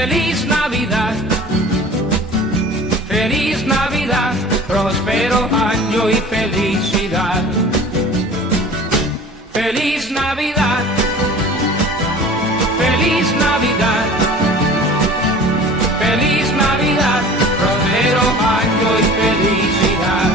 Feliz Navidad, feliz Navidad, próspero año y felicidad. Feliz Navidad, feliz Navidad, feliz Navidad, próspero año y felicidad.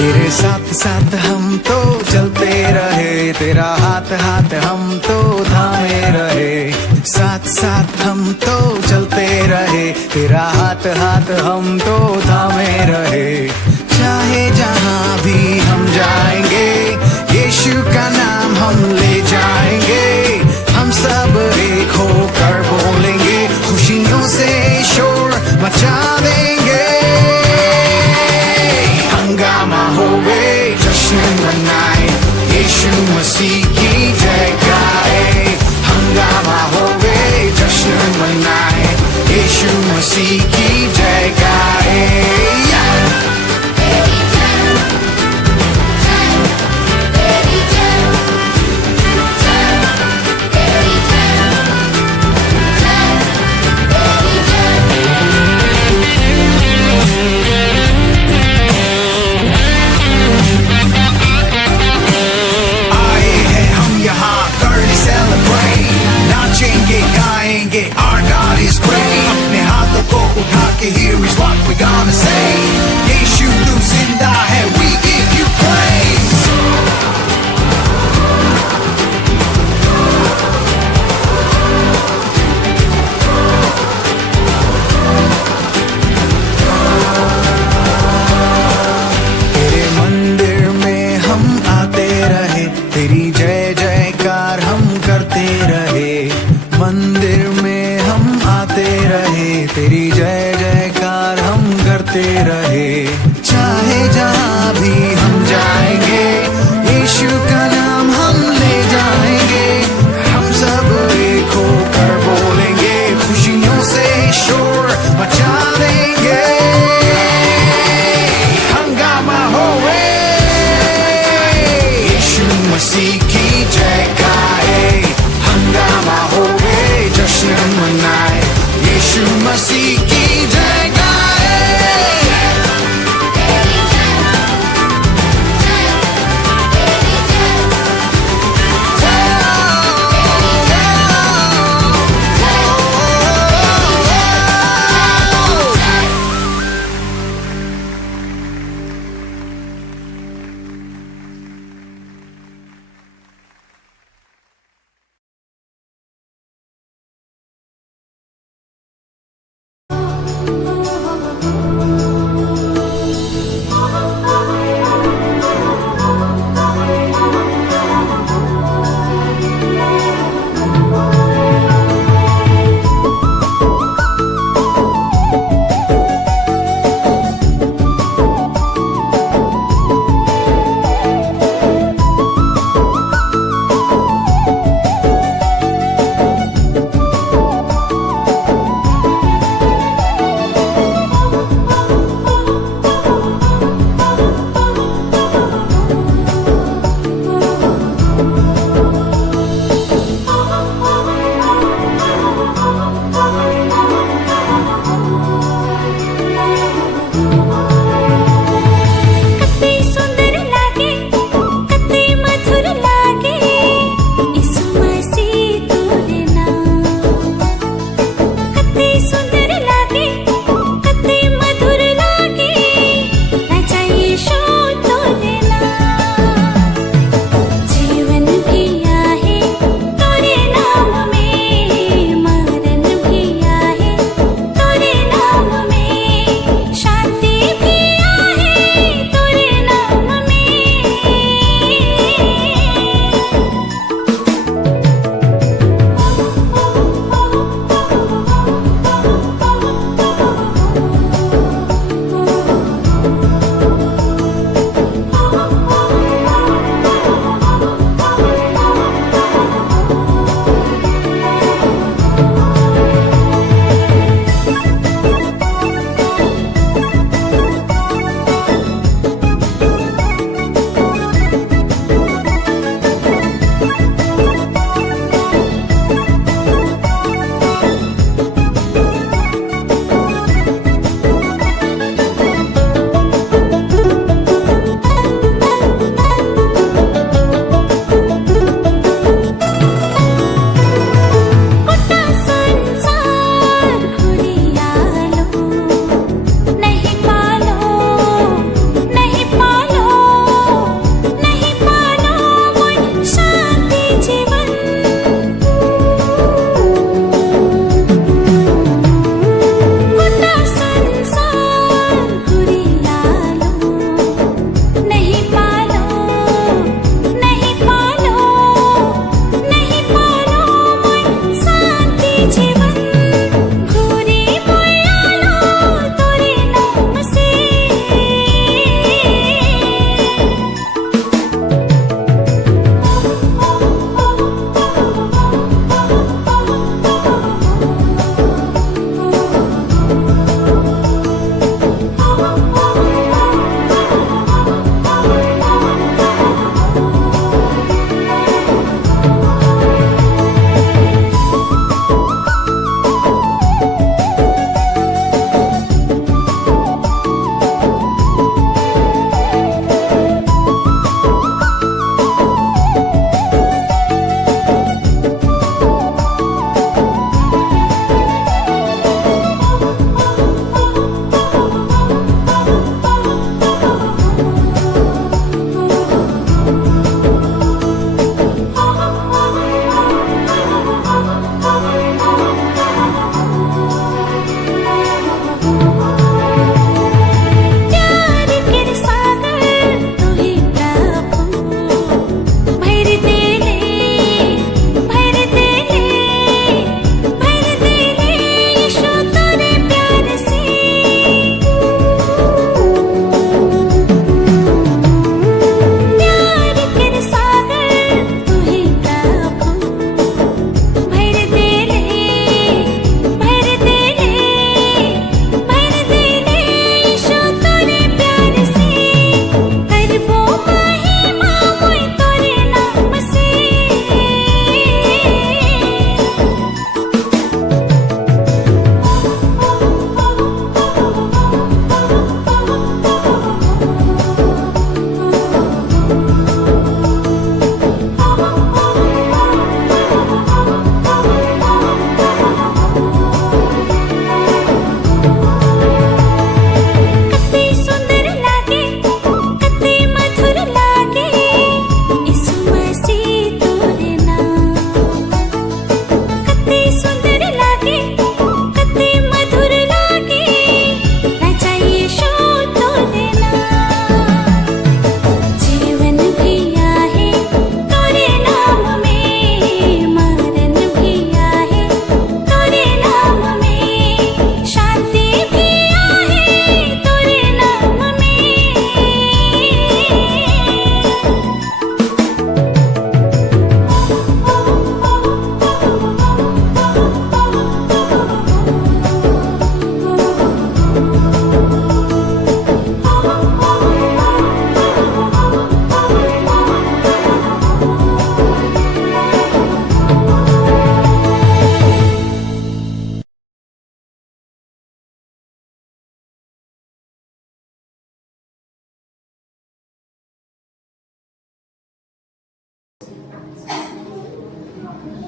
तेरे साथ साथ हम तो चलते रहे, तेरा हाथ हाथ हम तो थामे रहे। साथ साथ हम तो चलते रहे, तेरा हाथ हाथ हम तो थामे रहे। चाहे जहाँ भी हम जाएंगे, यीशु का नाम हम ले जाएंगे। हम सब एक होकर बोलेंगे, खुशियों से शोर मचा देंगे। हंगामा होवे मसीह की जय गाए, हंगामा होवे जश्न मनाए, यीशु मसीह की जय गाए।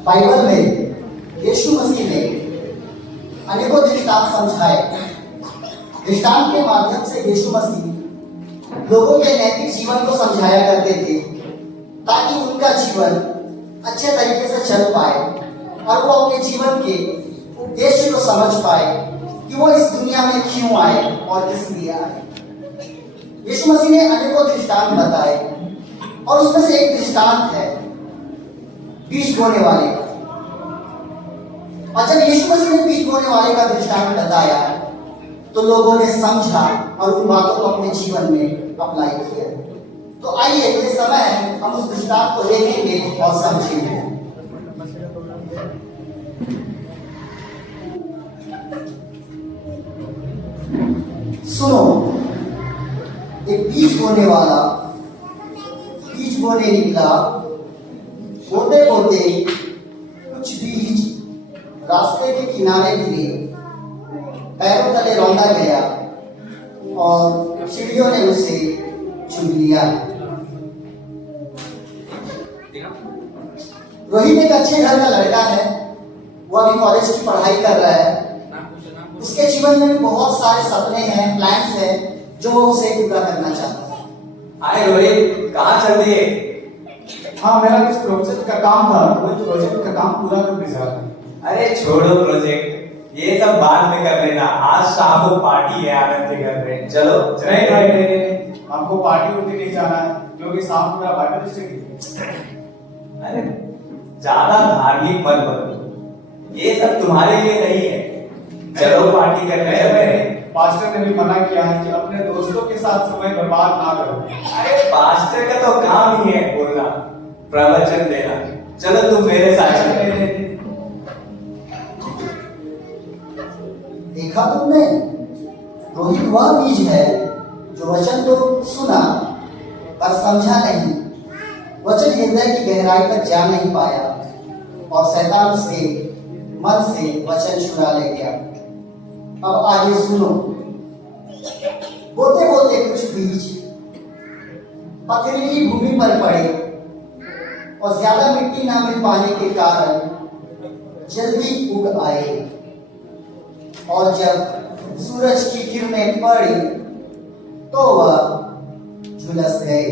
बाइबल में यीशु मसीह ने अनेकों दृष्टांत समझाए। दृष्टांत के माध्यम से यीशु मसीह लोगों के नैतिक जीवन को समझाया करते थे, ताकि उनका जीवन अच्छे तरीके से चल पाए और वो अपने जीवन के उद्देश्य को समझ पाए कि वो इस दुनिया में क्यों आए और किस लिए आए। यीशु मसीह ने अनेकों दृष्टांत बताए और उसमें से एक दृष्टांत है बीज बोने वाले का। और जब यीशु मसीह ने बीज बोने वाले का दृष्टांत बताया तो लोगों ने समझा और उन बातों को अपने जीवन में अप्लाई किया। तो आइए ये समय हम उस दृष्टांत को देखेंगे और समझेंगे। सुनो, एक बीज बोने वाला बीज बोने निकला। बोते बोते कुछ बीज रास्ते के किनारे गिरे, पैरों तले रौंदा गया और चिड़ियों ने उसे चुन लिया। रोहित एक अच्छे घर का लड़का है, वो अभी कॉलेज की पढ़ाई कर रहा है। उसके जीवन में बहुत सारे सपने हैं, प्लान्स हैं जो वो उसे पूरा करना चाहता है। हाय रोहित, कहाँ चल दिए? हाँ, मेरा कुछ प्रोजेक्ट का काम था, वही प्रोजेक्ट का काम पूरा करने जा रहा हूँ। अरे छोड़ो प्रोजेक्ट, ये सब बाद में कर लेना। आज शाम को पार्टी है आनंद के घर में, चलो। नहीं भाई, नहीं, हमको पार्टी उठी नहीं जाना है, क्योंकि शाम को मेरा बाइबल स्टडी है। अरे ज्यादा धार्मिक मत बनो, ये सब तुम्हारे लिए नहीं है। चलो पार्टी करने चलते हैं। पास्टर ने भी मना किया है कि अपने दोस्तों के साथ समय बर्बाद ना करो। अरे पास्टर का तो काम ही है बोलना, प्रवचन देना। चलो तुम मेरे साथ चलो। देखा तुमने, रोहित वह बीज है जो वचन तो सुना पर समझा नहीं। वचन हृदय की गहराई तक जा नहीं पाया और शैतान उसके मन से वचन चुरा ले गया। अब आगे सुनो। बोते बोते कुछ बीज पथरीली भूमि पर पड़े और ज्यादा मिट्टी ना मिल पाने के कारण जल्दी उग आए, और जब सूरज की किरणें पड़ी तो वह झुलस गए।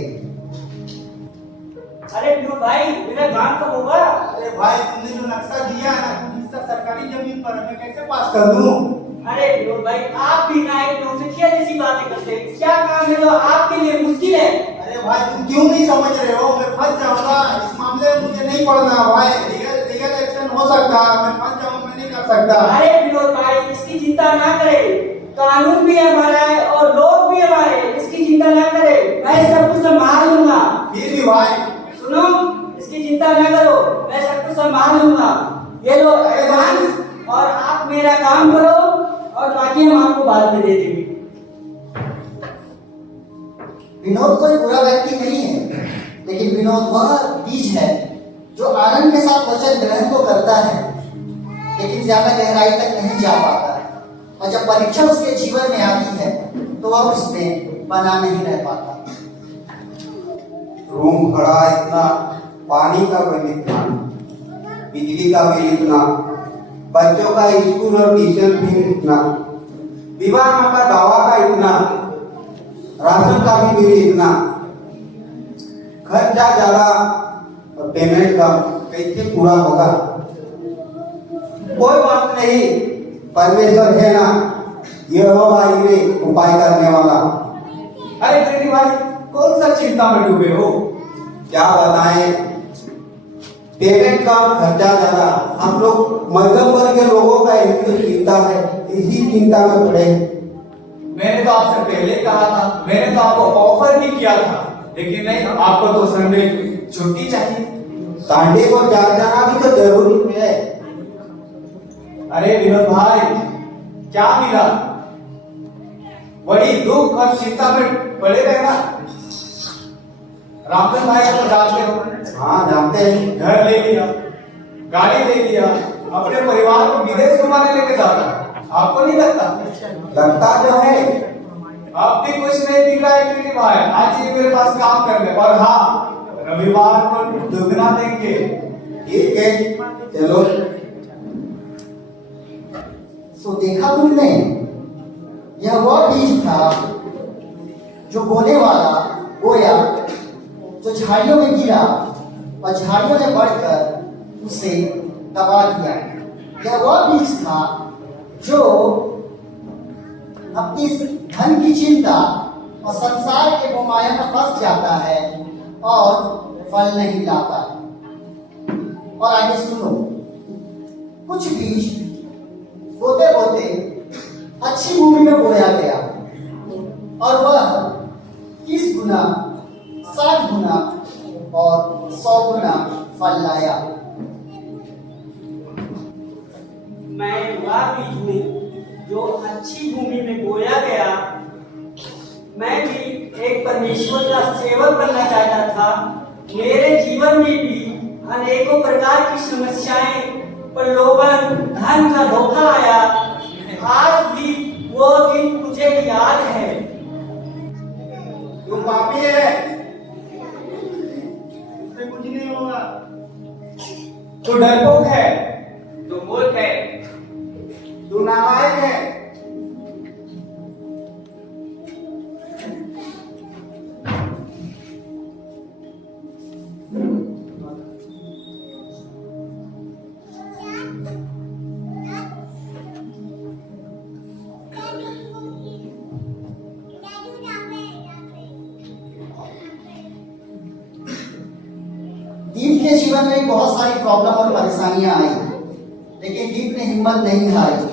अरे विनोद भाई, मेरा काम कब होगा? अरे भाई, तुमने जो नक्शा दिया है ना, हिस्सा सरकारी जमीन पर, मैं कैसे पास कर दूं? अरे विनोद भाई, आप भी ना एक नौसिखिया जैसी बातें करते हैं। क्या काम है जो आपके लिए मुश्किल है? अरे भाई, तुम क्यों नहीं समझ रहे हो? मैं फंस जाऊंगा इस मामले में, मुझे नहीं पढ़ना भाई। लीगल एक्शन हो सकता है, मैं फंस जाऊंगा, मैं नहीं कर सकता। अरे विनोद भाई, इसकी चिंता ना करें, कानून भी हमारा है और लोग भी हमारे, इसकी चिंता ना करें, मैं सब कुछ संभाल लूंगा। फिर भी भाई सुनो, इसकी चिंता ना करो, मैं सब कुछ संभाल लूंगा। ये लो एडवांस, और आप मेरा काम करो और बाकी हम आपको बाद में दे देंगे। विनोद कोई बुरा व्यक्ति नहीं है, लेकिन विनोद वह बीज है जो आनंद के साथ वचन ग्रहण तो करता है, लेकिन ज्यादा गहराई तक नहीं जा पाता है। और जब परीक्षा उसके जीवन में आती है तो वह उसमें बना नहीं रह पाता। रूम भाड़ा इतना, पानी का बिल इतना, बिजली का बिल इतना, बच्चों का स्कूल और ट्यूशन फीस इतना, विवाह का दावा का इतना, राशन का भी बिल इतना, खर्चा ज्यादा और पेमेंट का कैसे पूरा होगा? कोई बात नहीं, परमेश्वर है ना, ये होगा ये उपाय करने वाला। अरे प्रेमी भाई, कौन सा चिंता में डूबे हो? क्या बताएं, पेमेंट का खर्चा ज्यादा, हम लोग मध्यम वर्ग के लोगों का इतनी चिंता है, इसी चिंता में पड़े। मैंने तो आपसे पहले कहा था, मैंने तो आपको ऑफर भी किया था, लेकिन नहीं, आपको तो संडे छुट्टी चाहिए। संडे को जाना भी तो जरूरी है। अरे विनोद भाई, क्या मिला? बड़ी दुख और चिंता में पड़े रहना। रामचंद्र भाई को जानते हो? हाँ जानते हैं। घर ले लिया, गाड़ी ले लिया, अपने परिवार को विदेश घुमाने लेके जाता है, आपको नहीं लगता? लगता जो है। अब भी कुछ नहीं दिख रहा है कि भाई, आज ये मेरे पास काम करने, और हाँ, रविवार को दुगना देंगे। ठीक है, चलो। सो देखा तुमने, यह वह बीज था जो बोने वाला बोया, जो झाड़ियों में गिरा और झाड़ियों ने बढ़कर उसे दबा दिया। यह वह बीज था जो अपनी धन की चिंता और संसार के मोहमाया में फंस जाता है और फल नहीं लाता। और आगे सुनो, कुछ बीज बोते बोते अच्छी भूमि में बोया गया और वह 30 गुना, 60 गुना और 100 गुना फल लाया। मैं वह बीज हूँ जो अच्छी भूमि में बोया गया। मैं भी एक परमेश्वर का सेवक बनना चाहता था। मेरे जीवन में भी अनेकों प्रकार की समस्याएं, प्रलोभन, धन का धोखा आया। आज भी वो दिन मुझे याद है। तू पापी है, उससे कुछ नहीं होगा। तू डरपोक है, तू मूर्ख है, तू नालायक है। दीप के जीवन में बहुत सारी प्रॉब्लम और परेशानियां आई, लेकिन दीप ने हिम्मत नहीं हारी।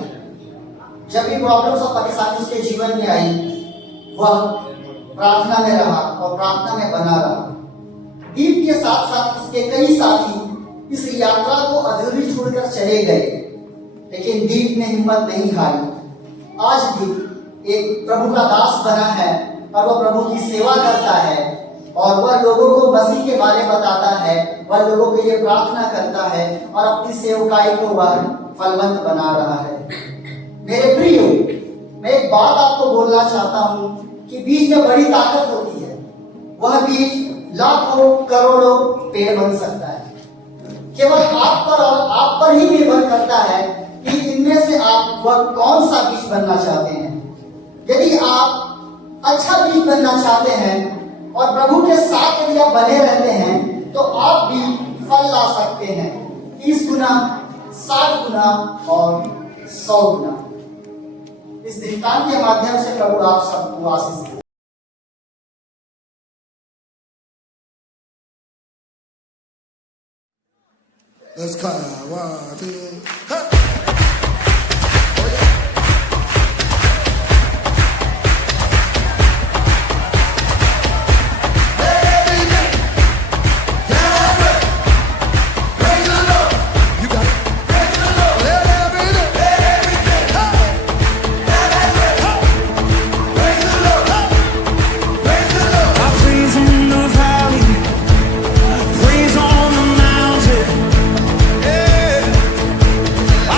जब भी प्रॉब्लम्स और परेशानी उसके जीवन में आई, वह प्रार्थना में रहा और प्रार्थना में बना रहा। दीप के साथ साथ इसके कई साथी इस यात्रा को अधूरी छोड़कर चले गए, लेकिन दीप ने हिम्मत नहीं हारी। आज दीप एक प्रभु का दास बना है और वह प्रभु की सेवा करता है और वह लोगों को मसीह के बारे में बताता है, वह लोगों के लिए प्रार्थना करता है और अपनी सेवकाई को वह फलवंत बना रहा है। मेरे प्रियो, मैं एक बात आपको बोलना चाहता हूँ कि बीज में बड़ी ताकत होती है। वह बीज लाखों करोड़ों पेड़ बन सकता है। केवल आप पर और आप पर ही निर्भर करता है कि इनमें से आप वह कौन सा बीज बनना चाहते हैं। यदि आप अच्छा बीज बनना चाहते हैं और प्रभु के साथ यदि आप बने रहते हैं तो आप भी फल ला सकते हैं, 30 गुना, 60 गुना और 100 गुना। इस दृष्टांत के माध्यम से प्रभु आप सबको आशीष दे। Let's go. 1, 2, 3. I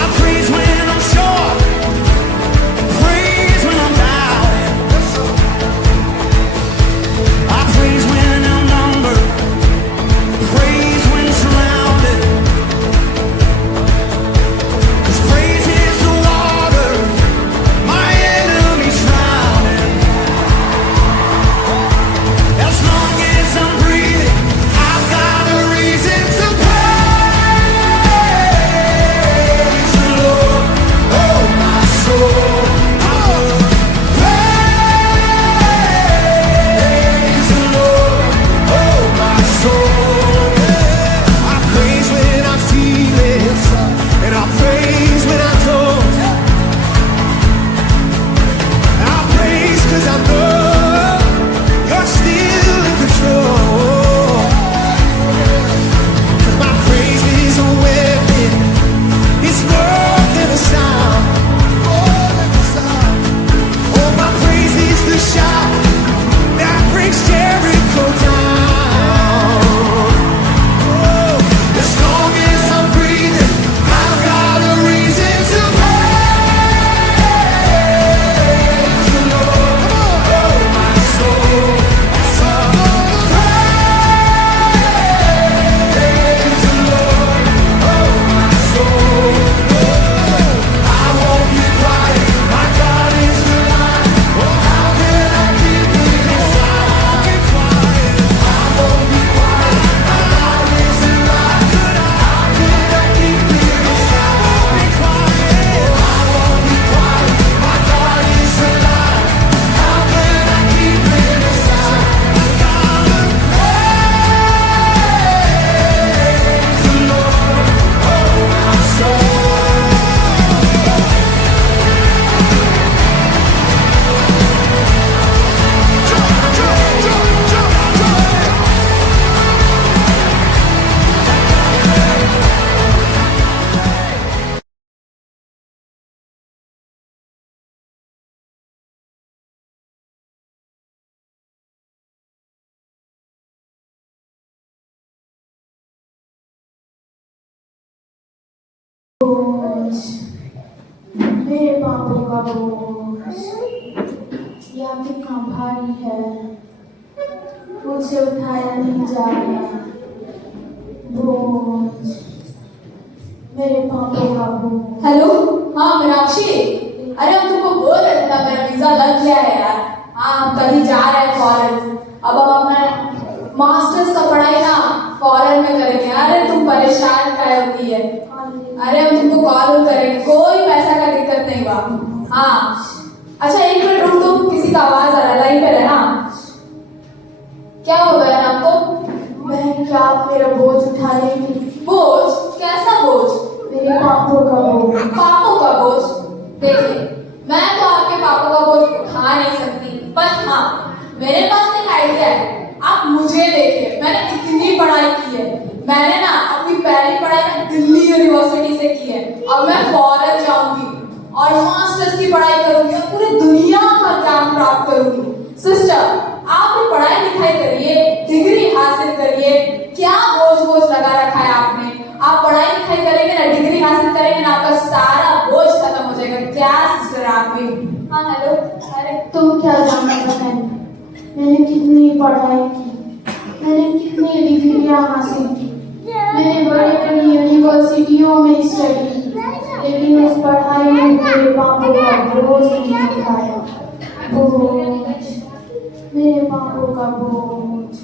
पापों का बोझ यह कितना भारी है, मुझसे उठाया नहीं जा रहा बोझ, मेरे पापों का बोझ। हेलो, हाँ मीनाक्षी, अरे हम तुमको बोल रहे थे ना मेरा वीजा लग गया है यार। हाँ हम कल जा रहे हैं फॉरेन। अब हम अपना मास्टर्स का पढ़ाई ना फॉरेन में करेंगे। अरे तुम परेशान क्या होती है? अरे हम तुमको कॉल करेंगे, कोई पैसा का दिक्कत नहीं हुआ। हाँ अच्छा एक मिनट रुक, तुम किसी का आवाज आ रहा है, लाइन पे रहना। क्या हो गया आपको? बहन क्या आप मेरा बोझ उठा लेंगी? बोझ? कैसा बोझ? मेरे पापों का बोझ। पापों का बोझ? देखिए मैं तो आपके पापों का बोझ उठा नहीं सकती, पर हाँ मेरे पास एक आइडिया है। आप मुझे देखिए, मैंने कितनी पढ़ाई की है। मैंने ना अपनी पहली पढ़ाई में दिल्ली यूनिवर्सिटी से की है। अब मैं फॉरेन जाऊंगी और मास्टर्स की पढ़ाई करूंगी और पूरी दुनिया का ज्ञान प्राप्त करूंगी। सिस्टर आप भी पढ़ाई लिखाई करिए, डिग्री हासिल करिए। क्या बोझ बोझ लगा रखा है आपने? आप पढ़ाई लिखाई करेंगे ना, डिग्री हासिल करेंगे ना, आपका सारा बोझ खत्म हो जाएगा। क्या सिस्टर आप भी? हाँ हेलो। अरे तुम क्या जानते बहन, मैंने कितनी पढ़ाई की, मैंने कितनी डिग्रियां हासिल की, मैंने बड़ी बड़ी यूनिवर्सिटियों में स्टडी की, लेकिन उस पढ़ाई में मेरे पापों का बोझ नहीं उठाया। बोझ, मेरे पापों का बोझ,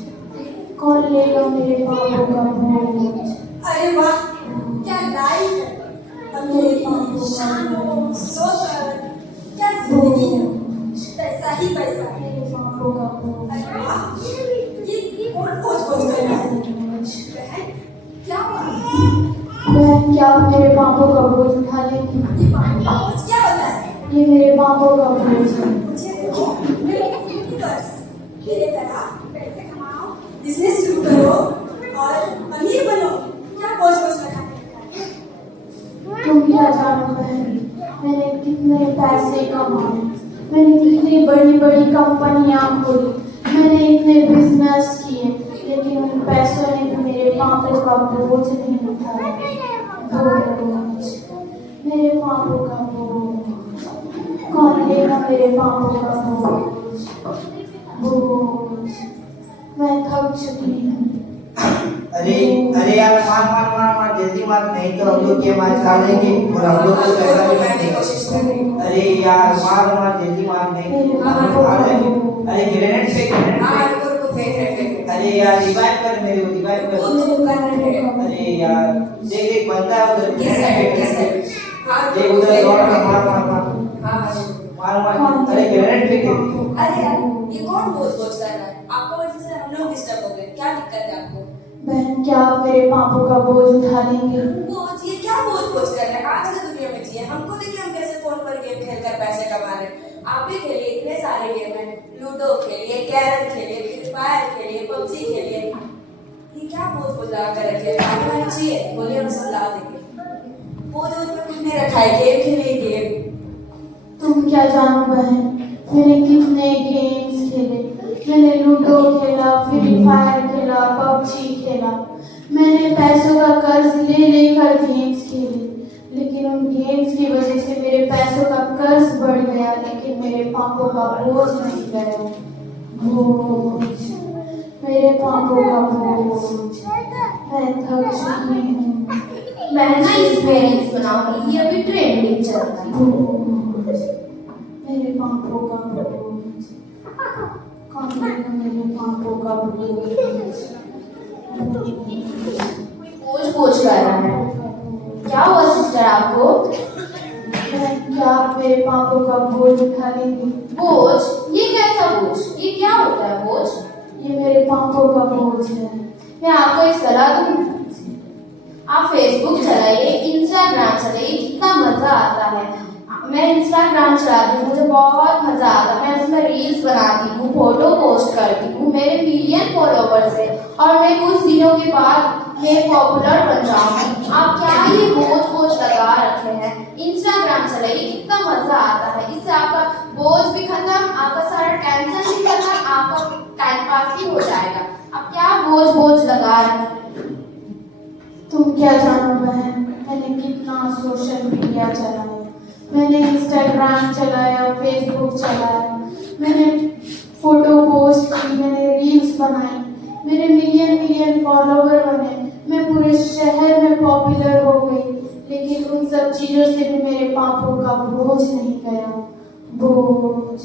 कौन लेगा मेरे पापों का बोझ? अरे वाह क्या लाइफ है, मेरे पापों का बोझ, क्या जिंदगी है, पैसा ही पैसा है। मेरे पापों का बोझ, अरे वाह ये कौन बोझ बोझ कर रहा है? बहन क्या हुआ? बहन क्या आप मेरे पापों का बोझ उठा लेंगी? ये पापों का बोझ क्या होता है? ये मेरे पापों का बोझ है। मुझे देखो, मेरे तरह पैसे कमाओ, बिजनेस शुरू करो और अमीर बनो। क्या बोझ बोझ रखा है? तुम क्या जानो बहन, मैंने कितने पैसे कमाए, मैंने कितनी बड़ी बड़ी कंपनियां खोली, मैंने इतने बिजनेस किए, लेकिन उन पैसों ने भी मेरे पापों का बोझ नहीं उठाया। बोझ, मेरे पापों का बोझ, कौन लेगा मेरे पापों का बोझ? बोझ, मैं थक चुकी हूँ। अरे अरे यार मार मार मार मार जल्दी मार, नहीं तो हम लोग के मैच खा लेंगे और हम लोग को पैसा भी नहीं देगा। अरे यार मार मार जल्दी मार, नहीं हार जाएंगे। अरे ग्रेनेड फेंक, अरे यार रिवाइव कर मेरे को, रिवाइव कर। अरे यार देख देख बंदा है उधर, देख उधर दौड़ के मार मार मार मार मार। अरे ग्रेनेड फेंक। अरे यार ये कौन बोझ बोझ कर रहा है? आपको वजह से हम लोग डिस्टर्ब हो गए, क्या दिक्कत है आपको? बहन क्या आप मेरे पापों का बोझ उठा लेंगे? बोझ? ये क्या बोझ बोझ कर रहे हैं? आज की दुनिया में जिए, हमको देखिए हम कैसे फोन पर गेम खेलकर पैसे कमा रहे हैं। आप भी खेलिए, इतने सारे गेम हैं, लूडो खेलिए, कैरम खेलिए, फ्री फायर खेलिए, पबजी खेलिए। ये क्या बोझ बोझ लगा कर रखे? आगे वाले चाहिए बोलिए, हम सब ला देंगे। बोझ बोझ पर कितने रखा है? गेम खेलिए गेम। तुम क्या जानो बहन, मैंने कितने गेम्स खेले, मैंने लूडो खेला, फ्री फायर खेला, पबजी खेला, मैंने पैसों का कर्ज ले लेकर गेम्स खेले, लेकिन उन गेम्स की वजह से मेरे पैसों का कर्ज बढ़ गया, लेकिन मेरे पापों का बोझ नहीं गया। बोझ, मेरे पापों का बोझ, मैं थक चुकी हूँ। मैं ना इस पेरेंट्स बनाऊंगी, ये अभी ट्रेंडिंग चल रहा है। बोझ, मेरे पापों का बोझ, कौन लेगा मेरे पापों का बोझ? बोझ बोझ कर रहा है। क्या हुआ सिस्टर आपको? क्या आप मेरे पापों का बोझ उठा लेंगे? बोझ? ये कैसा बोझ? ये क्या होता है बोझ? ये मेरे पापों का बोझ है। मैं आपको एक सलाह दूं, आप फेसबुक चलाइए, इंस्टाग्राम चलाइए, कितना मजा आता है। मैं इंस्टाग्राम चलाती हूँ, मुझे बहुत मजा आता है। मैं उसमें रील्स बनाती हूँ, फोटो पोस्ट करती हूँ, मेरे मिलियन फॉलोवर्स है और मैं कुछ दिनों के बाद मैं पॉपुलर बन जाऊंगी। आप क्या ये बोझ बोझ लगा रखे हैं? इंस्टाग्राम चलाइए, कितना मजा आता है। इससे आपका बोझ भी खत्म, आपका सारा टेंशन भी खत्म, आपका टाइम पास भी हो जाएगा। आप क्या बोझ बोझ लगा रहे हैं? तुम क्या जानो बहन, मैंने कितना सोशल मीडिया चलाया, मैंने इंस्टाग्राम चलाया, फेसबुक चलाया, मैंने फोटो पोस्ट की, मैंने रील्स बनाई, मेरे मिलियन फॉलोवर बने, मैं पूरे शहर में पॉपुलर हो गई। लेकिन उन सब चीज़ों से भी मेरे पापों का बोझ नहीं गया। बोझ,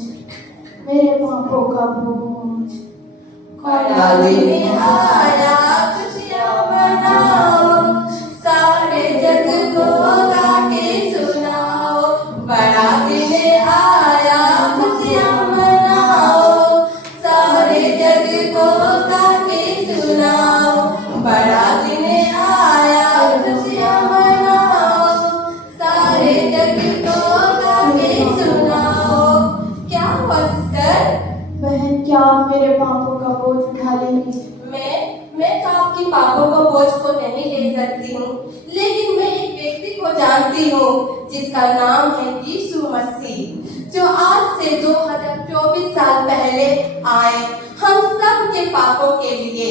मेरे पापों का बोझ। बड़ा दिन आया, खुशियाँ मनाओ, सारे जग को गा के सुनाओ। बड़ा दिन आया, खुशियाँ मनाओ, सारे जग को गा के सुनाओ। बड़ा दिन आया, खुशियाँ मनाओ, सारे जग को गा के सुनाओ। क्या हुआ सिस्टर? बहन, क्या आप मेरे पापों का बोझ उठा लेंगी? मैं तो आपकी पापों का बोझ को नहीं ले सकती हूँ, लेकिन मैं एक व्यक्ति को जानती हूँ जिसका नाम है यीशु मसीह, जो आज से 2024 साल पहले आए हम सब के पापों के लिए।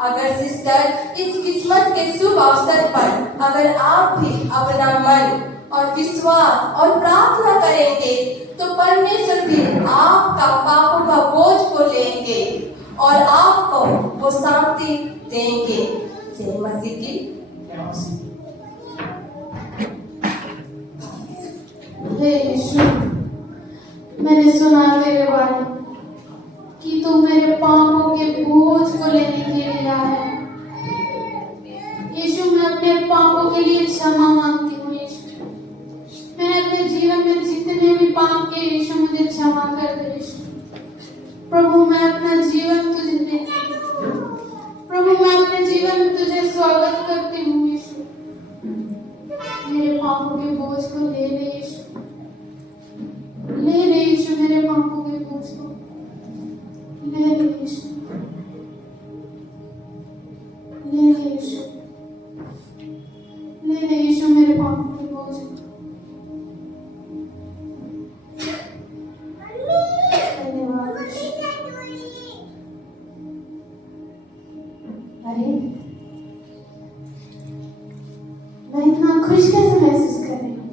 अगर सिस्टर इस क्रिसमस के शुभ अवसर पर अगर आप भी अपना मन और विश्वास और प्रार्थना करेंगे तो परमेश्वर भी आपका पापों का बोझ को लेंगे और आपको वो शांति देंगे। जय मसीह की। हे यीशु, मैंने सुना तेरे बारे में कि तू मेरे पापों के बोझ को लेने के लिए आया है। यीशु, मैं अपने पापों के लिए क्षमा मांगती हूँ। यीशु, मैंने अपने जीवन में जितने भी पाप किए, यीशु मुझे क्षमा कर दे। यीशु प्रभु, मैं अपना जीवन तुझे देती हूँ। प्रभु, मैं अपने जीवन में तुझे स्वागत करती हूँ। यीशु, मेरे पापों के बोझ को ले ले। यीशु, ले ले। यीशु, मेरे पापों के बोझ को ले ले। यीशु, ले ले। यीशु, ले ले। यीशु, मेरे पापों के बोझ को। धन्यवाद यीशु। अरे, मैं इतना खुश कैसे महसूस कर रही हूँ?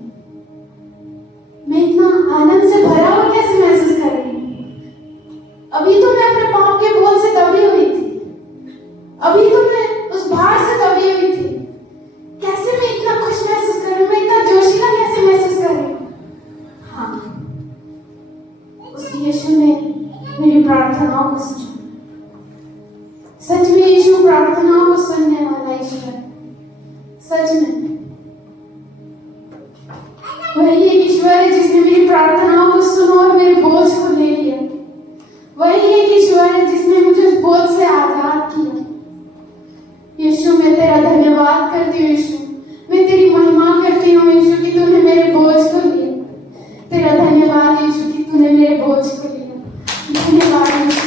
मैं इतना आनंद से भरा हुआ कैसे महसूस कर रही हूँ? अभी तो मैं अपने पाप के बोझ से दबी हुई थी, अभी तो मैं उस भार से दबी हुई थी। कैसे मैं इतना खुश महसूस कर रही हूँ? मैं इतना जोशीला कैसे महसूस कर रही हूँ? हाँ, उस यीशु ने मेरी प्रार्थनाओं को सुना। सच में यीशु प्रार्थनाओं को सुनने वाला ईश्वर। सच में वही एक ईश्वर है जिसने मेरी प्रार्थनाओं को सुना और मेरे बोझ को ले लिया। वही एक ईश्वर है जिसने मुझे उस बोझ से आजाद किया। यीशु, मैं तेरा धन्यवाद करती हूँ। यीशु, मैं तेरी महिमा करती हूँ। यीशु, कि तूने मेरे बोझ को लिया। तेरा धन्यवाद यीशु कि तूने मेरे बोझ को लिया। धन्यवाद यीशु।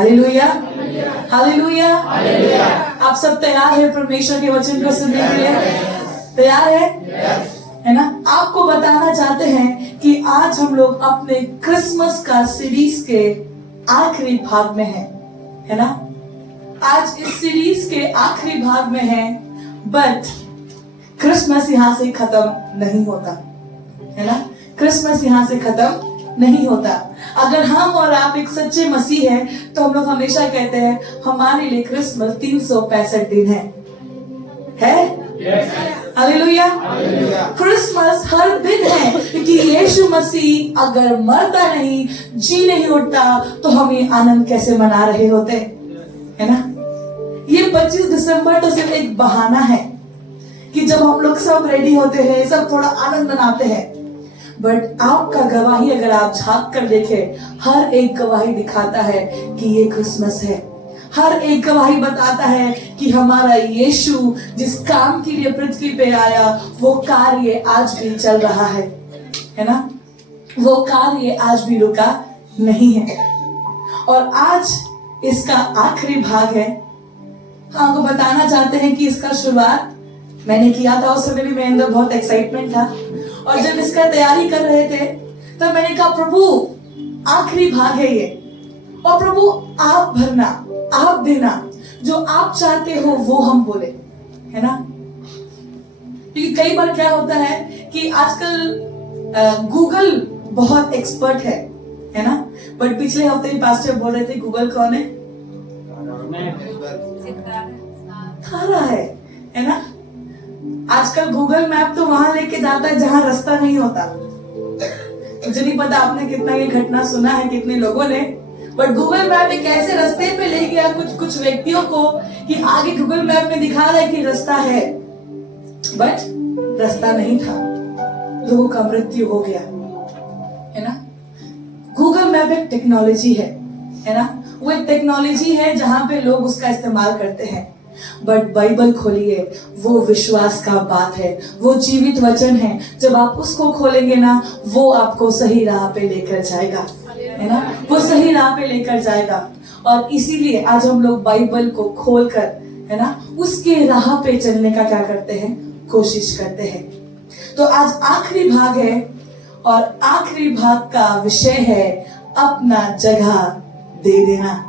Hallelujah, hallelujah. आप सब तैयार है परमेश्वर के वचन को सुनने के लिए? तैयार है ना? आपको बताना चाहते हैं कि आज हम लोग अपने क्रिसमस का सीरीज के आखिरी भाग में है ना? आज इस सीरीज के आखिरी भाग में है, बट क्रिसमस यहां से खत्म नहीं होता, है ना? क्रिसमस यहां से खत्म नहीं होता। अगर हम और आप एक सच्चे मसीह हैं, तो हम लोग हमेशा कहते हैं हमारे लिए क्रिसमस 365 दिन है? हालेलुया। क्रिसमस हर दिन है, क्योंकि यीशु मसीह अगर मरता नहीं, जी नहीं उठता, तो हम ये आनंद कैसे मना रहे होते, है ना? ये 25 दिसंबर तो सिर्फ एक बहाना है कि जब हम लोग सब रेडी होते हैं, सब थोड़ा आनंद मनाते हैं, बट आपका गवाही अगर आप झांक कर देखें, हर एक गवाही दिखाता है कि ये क्रिसमस है। हर एक गवाही बताता है कि हमारा यीशु जिस काम के लिए पृथ्वी पे आया, वो कार्य आज भी चल रहा है ना? वो कार्य आज भी रुका नहीं है। और आज इसका आखिरी भाग है। आपको बताना चाहते हैं कि इसका शुरुआत मैंने किया था, उस समय भी मेरे अंदर बहुत एक्साइटमेंट था, और जब इसका तैयारी कर रहे थे तो मैंने कहा प्रभु आखिरी भाग है ये, और प्रभु आप भरना, आप देना, जो आप चाहते हो वो हम बोले, है ना? क्योंकि कई बार क्या होता है कि आजकल गूगल बहुत एक्सपर्ट है ना? बट पिछले हफ्ते ही पास्टर बोल रहे थे गूगल कौन है? तारा है ना? आजकल गूगल मैप तो वहां लेके जाता है जहां रास्ता नहीं होता। मुझे नहीं पता आपने कितना ये घटना सुना है कितने लोगों ने, बट गूगल मैप एक ऐसे रास्ते पे ले गया कुछ व्यक्तियों को कि आगे गूगल मैप में दिखा रहा है कि रास्ता है, बट रास्ता नहीं था, लोगों का मृत्यु हो गया, है ना? गूगल मैप एक टेक्नोलॉजी है ना? वो एक टेक्नोलॉजी है जहां पे लोग उसका इस्तेमाल करते हैं, बट बाइबल खोलिए, वो विश्वास का बात है, वो जीवित वचन है। जब आप उसको खोलेंगे ना, वो आपको सही राह पे लेकर जाएगा, है ना? वो सही राह पे लेकर जाएगा। और इसीलिए आज हम लोग बाइबल को खोलकर, है ना, उसके राह पे चलने का क्या करते हैं? कोशिश करते हैं। तो आज आखिरी भाग है, और आखिरी भाग का विषय है अपना जगह दे देना।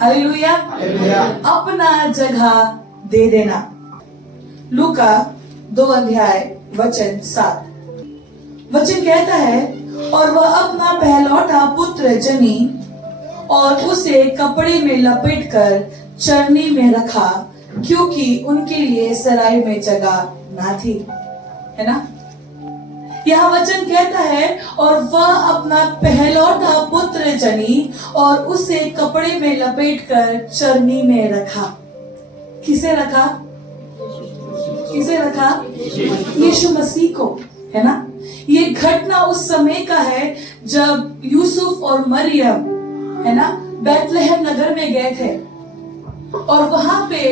हालेलुया, अपना जगह दे देना। लूका 2 अध्याय वचन 7 वचन कहता है, और वह अपना पहलौठा पुत्र जनी और उसे कपड़े में लपेटकर चरनी में रखा, क्योंकि उनके लिए सराय में जगह ना थी, है ना? यह वचन कहता है, और वह अपना पहलौठा पुत्र जनी और उसे कपड़े में लपेटकर चरनी में रखा। किसे रखा? किसे रखा? यीशु मसीह को, है ना? ये घटना उस समय का है जब यूसुफ और मरियम, है ना, बैतलहम नगर में गए थे, और वहां पे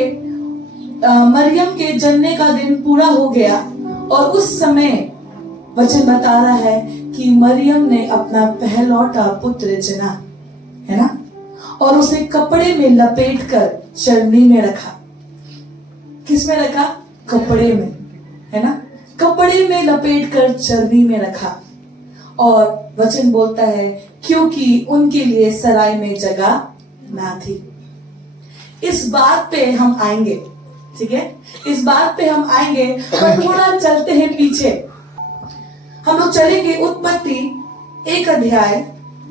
मरियम के जन्मे का दिन पूरा हो गया, और उस समय वचन बता रहा है कि मरियम ने अपना पहलौठा पुत्र जना, है ना, और उसे कपड़े में लपेटकर चरनी में रखा। किस में रखा? कपड़े में, है ना? कपड़े में लपेटकर चरनी में रखा। और वचन बोलता है क्योंकि उनके लिए सराय में जगह ना थी। इस बात पे हम आएंगे, ठीक है? इस बात पे हम आएंगे, पर थोड़ा चलते हैं पीछे। हम लोग चलेंगे उत्पत्ति 1 अध्याय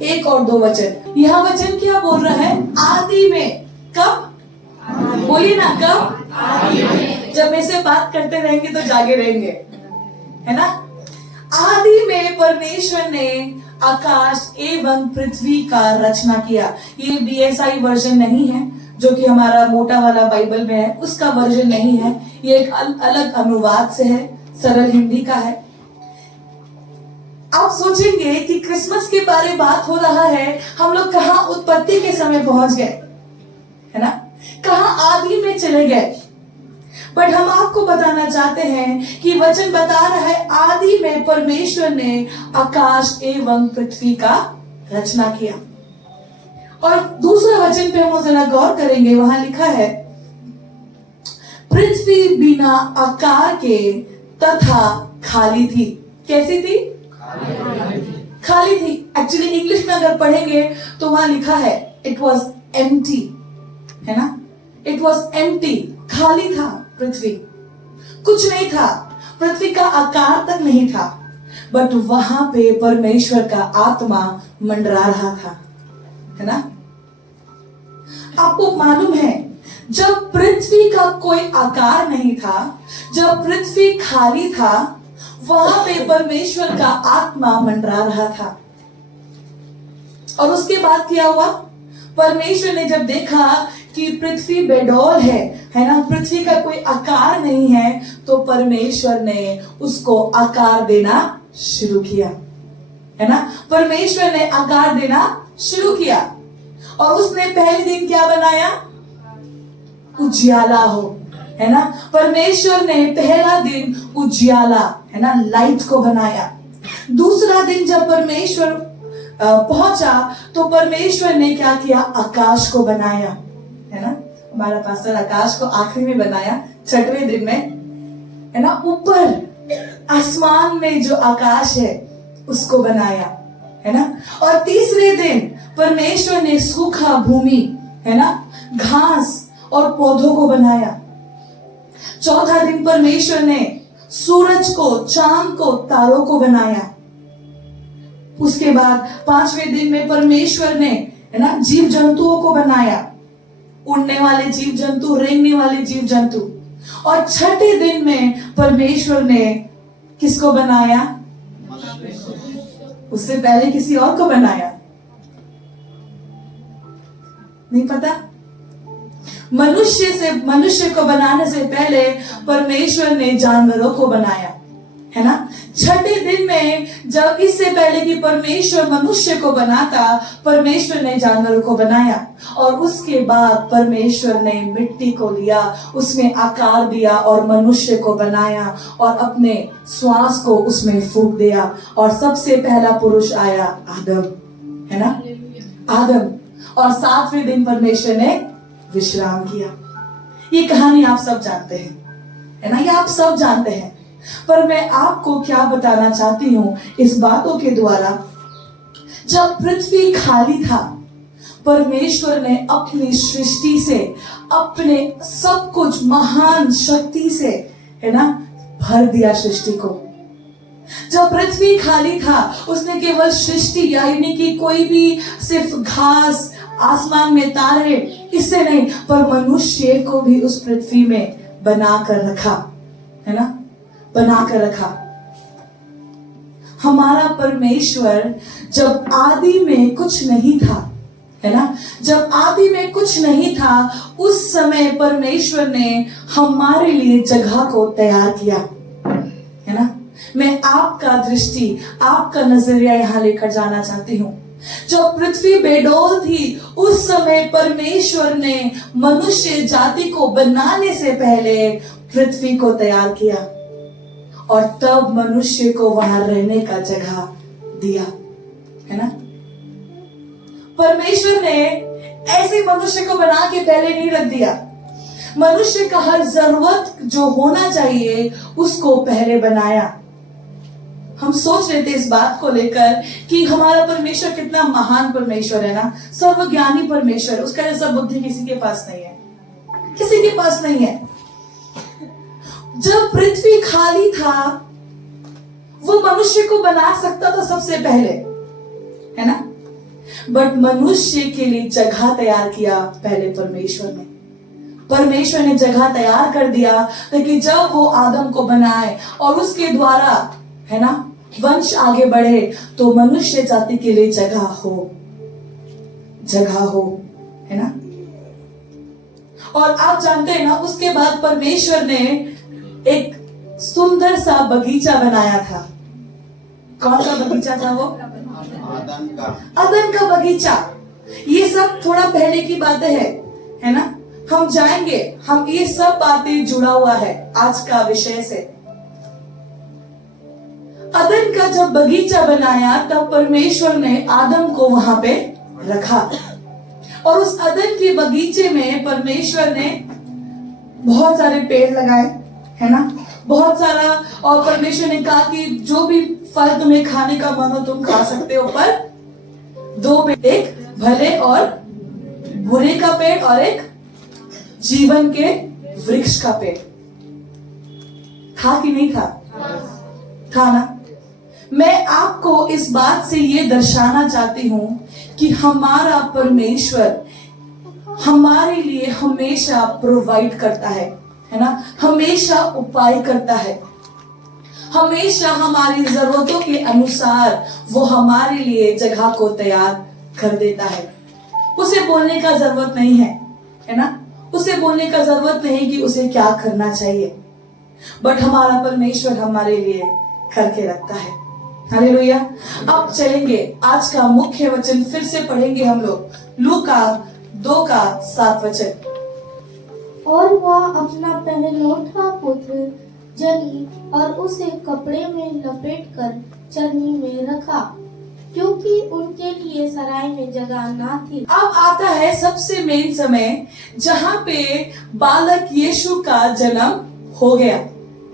1 और 2 वचन। यह वचन क्या बोल रहा है? आदि में। कब? बोलिए ना, कब? आदि में। जब ऐसे बात करते रहेंगे तो जागे रहेंगे, है ना? आदि में परमेश्वर ने आकाश एवं पृथ्वी का रचना किया। ये BSI वर्जन नहीं है, जो कि हमारा मोटा वाला बाइबल में है, उसका वर्जन नहीं है। ये एक अलग अनुवाद से है, सरल हिंदी का है। आप सोचेंगे कि क्रिसमस के बारे में बात हो रहा है, हम लोग कहाँ उत्पत्ति के समय पहुंच गए, है ना? कहाँ आदि में चले गए। बट हम आपको बताना चाहते हैं कि वचन बता रहा है आदि में परमेश्वर ने आकाश एवं पृथ्वी का रचना किया। और दूसरा वचन पे हम जरा गौर करेंगे, वहां लिखा है पृथ्वी बिना आकार के तथा खाली थी। कैसी थी? खाली थी। एक्चुअली इंग्लिश में अगर पढ़ेंगे तो वहां लिखा है इट वॉज एम्प्टी, है ना? इट वॉज एम्प्टी, खाली था पृथ्वी, कुछ नहीं था, पृथ्वी का आकार तक नहीं था, बट वहां पे परमेश्वर का आत्मा मंडरा रहा था, है ना? आपको मालूम है जब पृथ्वी का कोई आकार नहीं था, जब पृथ्वी खाली था, वहां पे परमेश्वर का आत्मा मंडरा रहा था। और उसके बाद क्या हुआ? परमेश्वर ने जब देखा कि पृथ्वी बेडौल है ना, पृथ्वी का कोई आकार नहीं है, तो परमेश्वर ने उसको आकार देना शुरू किया, है ना? परमेश्वर ने आकार देना शुरू किया और उसने पहले दिन क्या बनाया? उजियाला हो, है ना? परमेश्वर ने पहला दिन उजियाला, है ना, लाइट को बनाया। दूसरा दिन जब परमेश्वर पहुंचा तो परमेश्वर ने क्या किया? आकाश को बनाया, है ना? हमारा पास्टर आकाश को आखिरी में बनाया, छठवें दिन में, है ना? ऊपर आसमान में जो आकाश है उसको बनाया, है ना? और तीसरे दिन परमेश्वर ने सूखा भूमि, है ना, घास और पौधों को बनाया। चौथा दिन परमेश्वर ने सूरज को, चांद को, तारों को बनाया। उसके बाद पांचवें दिन में परमेश्वर ने, है ना, जीव जंतुओं को बनाया, उड़ने वाले जीव जंतु, रेंगने वाले जीव जंतु। और छठे दिन में परमेश्वर ने किसको बनाया? उससे पहले किसी और को बनाया, नहीं पता? मनुष्य को बनाने से पहले परमेश्वर ने जानवरों को बनाया, है ना? छठे दिन में जब इससे पहले कि परमेश्वर मनुष्य को बनाता, परमेश्वर ने जानवरों को बनाया। और उसके बाद परमेश्वर ने मिट्टी को लिया, उसमें आकार दिया और मनुष्य को बनाया और अपने श्वास को उसमें फूंक दिया। और सबसे पहला पुरुष आया आदम, है ना? आदम। और सातवें दिन परमेश्वर ने विश्राम किया। ये कहानी आप सब जानते हैं, है ना? ये आप सब जानते हैं। पर मैं आपको क्या बताना चाहती हूं इस बातों के द्वारा, जब पृथ्वी खाली था, परमेश्वर ने अपनी सृष्टि से, अपने सब कुछ महान शक्ति से, है ना, भर दिया सृष्टि को। जब पृथ्वी खाली था, उसने केवल सृष्टि, यानी कि कोई भी सिर्फ घास, आसमान में तारे, इससे नहीं, पर मनुष्य को भी उस पृथ्वी में बना कर रखा, है ना? बना कर रखा। हमारा परमेश्वर जब आदि में कुछ नहीं था, है ना, जब आदि में कुछ नहीं था, उस समय परमेश्वर ने हमारे लिए जगह को तैयार किया, है ना? मैं आपका दृष्टि, आपका नजरिया यहां लेकर जाना चाहती हूं। जब पृथ्वी बेडौल थी, उस समय परमेश्वर ने मनुष्य जाति को बनाने से पहले पृथ्वी को तैयार किया और तब मनुष्य को वहां रहने का जगह दिया, है ना? परमेश्वर ने ऐसे मनुष्य को बना के पहले नहीं रख दिया। मनुष्य का हर जरूरत जो होना चाहिए उसको पहले बनाया। हम सोच रहे थे इस बात को लेकर कि हमारा परमेश्वर कितना महान परमेश्वर है ना, सर्वज्ञानी परमेश्वर, उसका जैसा बुद्धि किसी के पास नहीं है, किसी के पास नहीं है। जब पृथ्वी खाली था, वो मनुष्य को बना सकता था सबसे पहले, है ना? बट मनुष्य के लिए जगह तैयार किया पहले परमेश्वर ने। परमेश्वर ने जगह तैयार कर दिया ताकि जब वो आदम को बनाए और उसके द्वारा, है ना, वंश आगे बढ़े, तो मनुष्य जाति के लिए जगह हो, है ना? और आप जानते हैं ना, उसके बाद परमेश्वर ने एक सुंदर सा बगीचा बनाया था। कौन सा बगीचा था वो? अदन का बगीचा। ये सब थोड़ा पहले की बातें है ना? हम जाएंगे, हम ये सब बातें जुड़ा हुआ है आज का विषय से। अदन का जब बगीचा बनाया, तब परमेश्वर ने आदम को वहां पे रखा, और उस अदन के बगीचे में परमेश्वर ने बहुत सारे पेड़ लगाए, है ना, बहुत सारा। और परमेश्वर ने कहा कि जो भी फल तुम्हें खाने का मन हो तुम खा सकते हो, पर दो पेड़, एक भले और बुरे का पेड़ और एक जीवन के वृक्ष का पेड़। था कि नहीं था? था ना। मैं आपको इस बात से ये दर्शाना चाहती हूं कि हमारा परमेश्वर हमारे लिए हमेशा प्रोवाइड करता है ना, हमेशा उपाय करता है, हमेशा हमारी जरूरतों के अनुसार वो हमारे लिए जगह को तैयार कर देता है। उसे बोलने का जरूरत नहीं है ना, उसे बोलने का जरूरत नहीं कि उसे क्या करना चाहिए, बट हमारा परमेश्वर हमारे लिए करके रखता है। हालेलुया। अब चलेंगे, आज का मुख्य वचन फिर से पढ़ेंगे हम लोग, लूका 2:7। और वह अपना पहलौठा पुत्र जनी और उसे कपड़े में लपेटकर चरनी में रखा, क्योंकि उनके लिए सराय में जगह ना थी। अब आता है सबसे मेन समय जहां पे बालक यीशु का जन्म हो गया,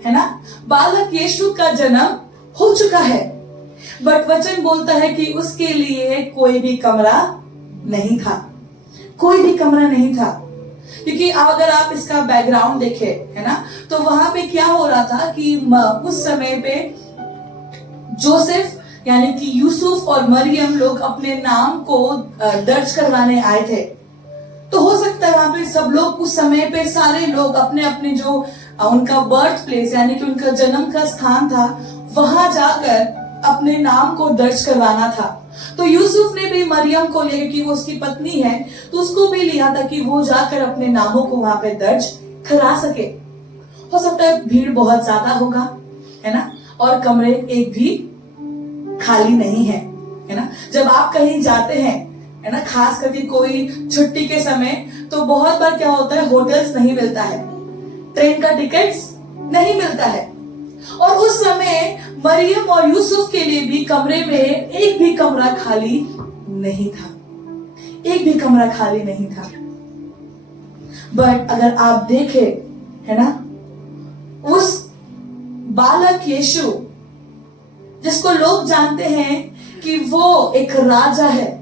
है ना। बालक यीशु का जन्म हो चुका है, बट वचन बोलता है कि उसके लिए कोई भी कमरा नहीं था, कोई भी कमरा नहीं था। क्योंकि अगर आप इसका बैकग्राउंड देखें, है ना, तो वहां पे क्या हो रहा था कि उस समय पे जोसेफ यानी कि यूसुफ और मरियम लोग अपने नाम को दर्ज करवाने आए थे। तो हो सकता है वहां पे सब लोग उस समय पे सारे लोग अपने अपने जो उनका बर्थ प्लेस यानी कि उनका जन्म का स्थान था वहां जाकर अपने नाम को दर्ज करवाना था। तो यूसुफ ने भी मरियम को लेकर, कि वो उसकी पत्नी है, तो उसको भी लिया था कि वो जाकर अपने नामों को वहां पे दर्ज करा सके। हो सकता है भीड़ बहुत ज्यादा होगा, है ना, और कमरे एक भी खाली नहीं है ना। जब आप कहीं जाते हैं, है ना, खास करके कोई छुट्टी के समय, तो बहुत बार क्या होता है, होटल्स नहीं मिलता है, ट्रेन का टिकट्स नहीं मिलता है। और उस समय मरियम और यूसुफ के लिए भी कमरे में एक भी कमरा खाली नहीं था, एक भी कमरा खाली नहीं था। बट अगर आप देखें, है ना, उस बालक यीशु जिसको लोग जानते हैं कि वो एक राजा है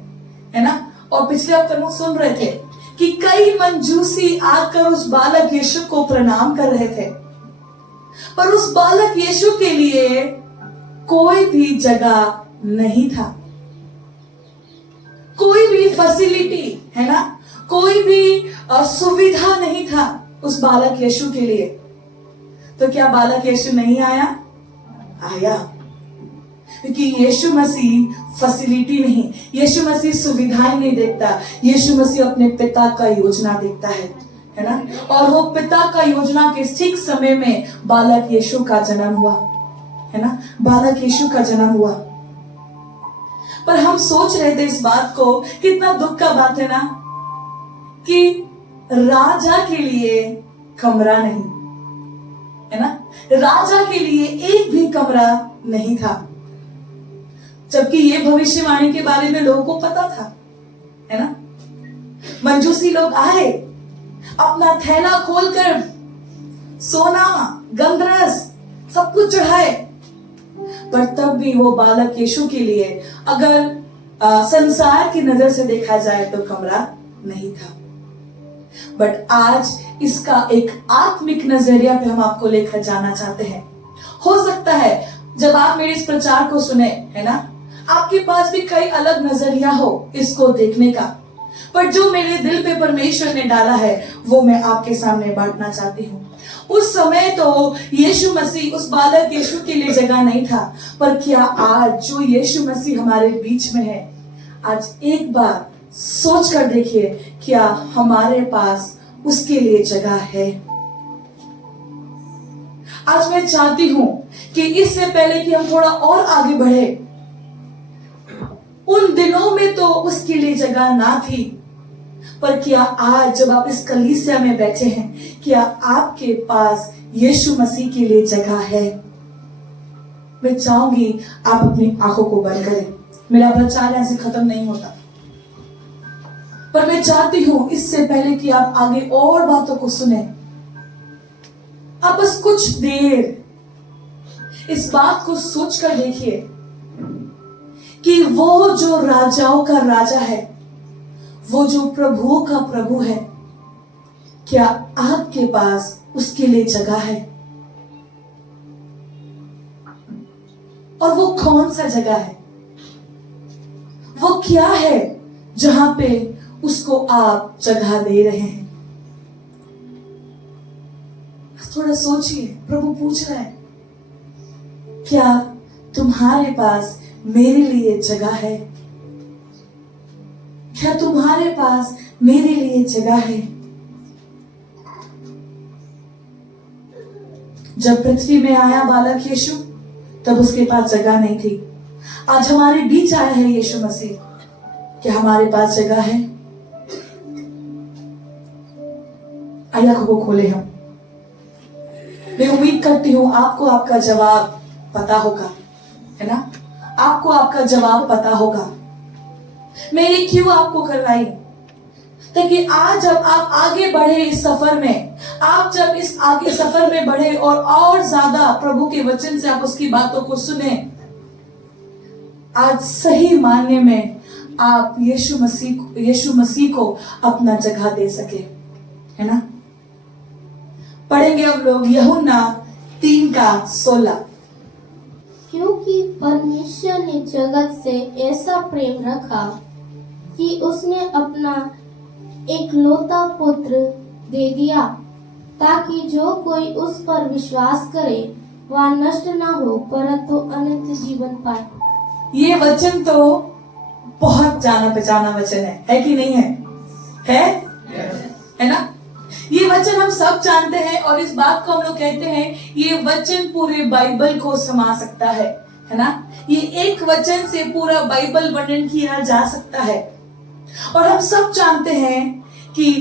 ना, और पिछले हफ्ते हम सुन रहे थे कि कई मंजूसी आकर उस बालक यीशु को प्रणाम कर रहे थे, पर उस बालक यीशु के लिए कोई भी जगह नहीं था, कोई भी फैसिलिटी, है ना, कोई भी सुविधा नहीं था उस बालक यीशु के लिए। तो क्या बालक यीशु नहीं आया? आया, क्योंकि यीशु मसीह फैसिलिटी नहीं, यीशु मसीह सुविधाएं नहीं देखता, यीशु मसीह अपने पिता का योजना देखता है ना। और वो पिता का योजना के ठीक समय में बालक यीशु का जन्म हुआ, है ना, बालक यीशु का जन्म हुआ। पर हम सोच रहे थे इस बात को, कितना दुख का बात है ना, कि राजा के लिए कमरा नहीं, है ना, राजा के लिए एक भी कमरा नहीं था, जबकि ये भविष्यवाणी के बारे में लोगों को पता था, है ना। मंजूसी लोग आए, अपना थैला खोलकर सोना गंधरस सब कुछ चढ़ाए, पर तब भी वो बालक यीशु के लिए अगर संसार की नजर से देखा जाए तो कमरा नहीं था। बट आज इसका एक आत्मिक नजरिया पे हम आपको लेकर जाना चाहते हैं। हो सकता है जब आप मेरे इस प्रचार को सुने, है ना, आपके पास भी कई अलग नजरिया हो इसको देखने का, पर जो मेरे दिल पे परमेश्वर ने डाला है वो मैं आपके सामने बांटना चाहती हूँ। उस समय तो यीशु मसीह, उस बालक यीशु के लिए जगह नहीं था, पर क्या आज जो यीशु मसीह हमारे बीच में है, आज एक बार सोच कर देखिए, क्या हमारे पास उसके लिए जगह है? आज मैं चाहती हूं कि इससे पहले कि हम थोड़ा और आगे बढ़े, उन दिनों में तो उसके लिए जगह ना थी, पर क्या आज जब आप इस कलीसिया में बैठे हैं, क्या आपके पास यीशु मसीह के लिए जगह है? मैं चाहूंगी आप अपनी आंखों को बंद करें, मेरा प्रचार ऐसे खत्म नहीं होता। पर मैं चाहती हूं इससे पहले कि आप आगे और बातों को सुने, आप बस कुछ देर इस बात को सोचकर देखिए कि वो जो राजाओं का राजा है, वो जो प्रभुओं का प्रभु है, क्या आपके पास उसके लिए जगह है? और वो कौन सा जगह है? वो क्या है जहां पे उसको आप जगह दे रहे हैं? थोड़ा सोचिए। प्रभु पूछ रहा है, क्या तुम्हारे पास मेरे लिए जगह है? क्या तुम्हारे पास मेरे लिए जगह है? जब पृथ्वी में आया बालक यीशु, तब उसके पास जगह नहीं थी। आज हमारे बीच आया है यीशु मसीह, क्या हमारे पास जगह है? आइए आंखों को खोले हम। मैं उम्मीद करती हूं आपको आपका जवाब पता होगा, है ना? आपको आपका जवाब पता होगा। मैं ये क्यों आपको करवाई? ताकि आज जब आप आगे बढ़े इस सफर में, आप जब इस आगे सफर में बढ़े और ज्यादा प्रभु के वचन से आप उसकी बातों को सुने, आज सही मानने में आप यीशु मसीह को अपना जगह दे सके, है ना? पढ़ेंगे अब लोग यूहन्ना 3:16। क्योंकि परमेश्वर ने जगत से ऐसा प्रेम रखा कि उसने अपना एकलौता पुत्र दे दिया, ताकि जो कोई उस पर विश्वास करे वह नष्ट न हो परंतु अनंत जीवन पाए। ये वचन तो बहुत जाना पहचाना वचन है कि नहीं है? है ना? ये वचन हम सब जानते हैं और इस बात को हम लोग कहते हैं ये वचन पूरे बाइबल को समा सकता है ना? ये एक वचन से पूरा बाइबल वर्णन किया जा सकता है। और हम सब जानते हैं कि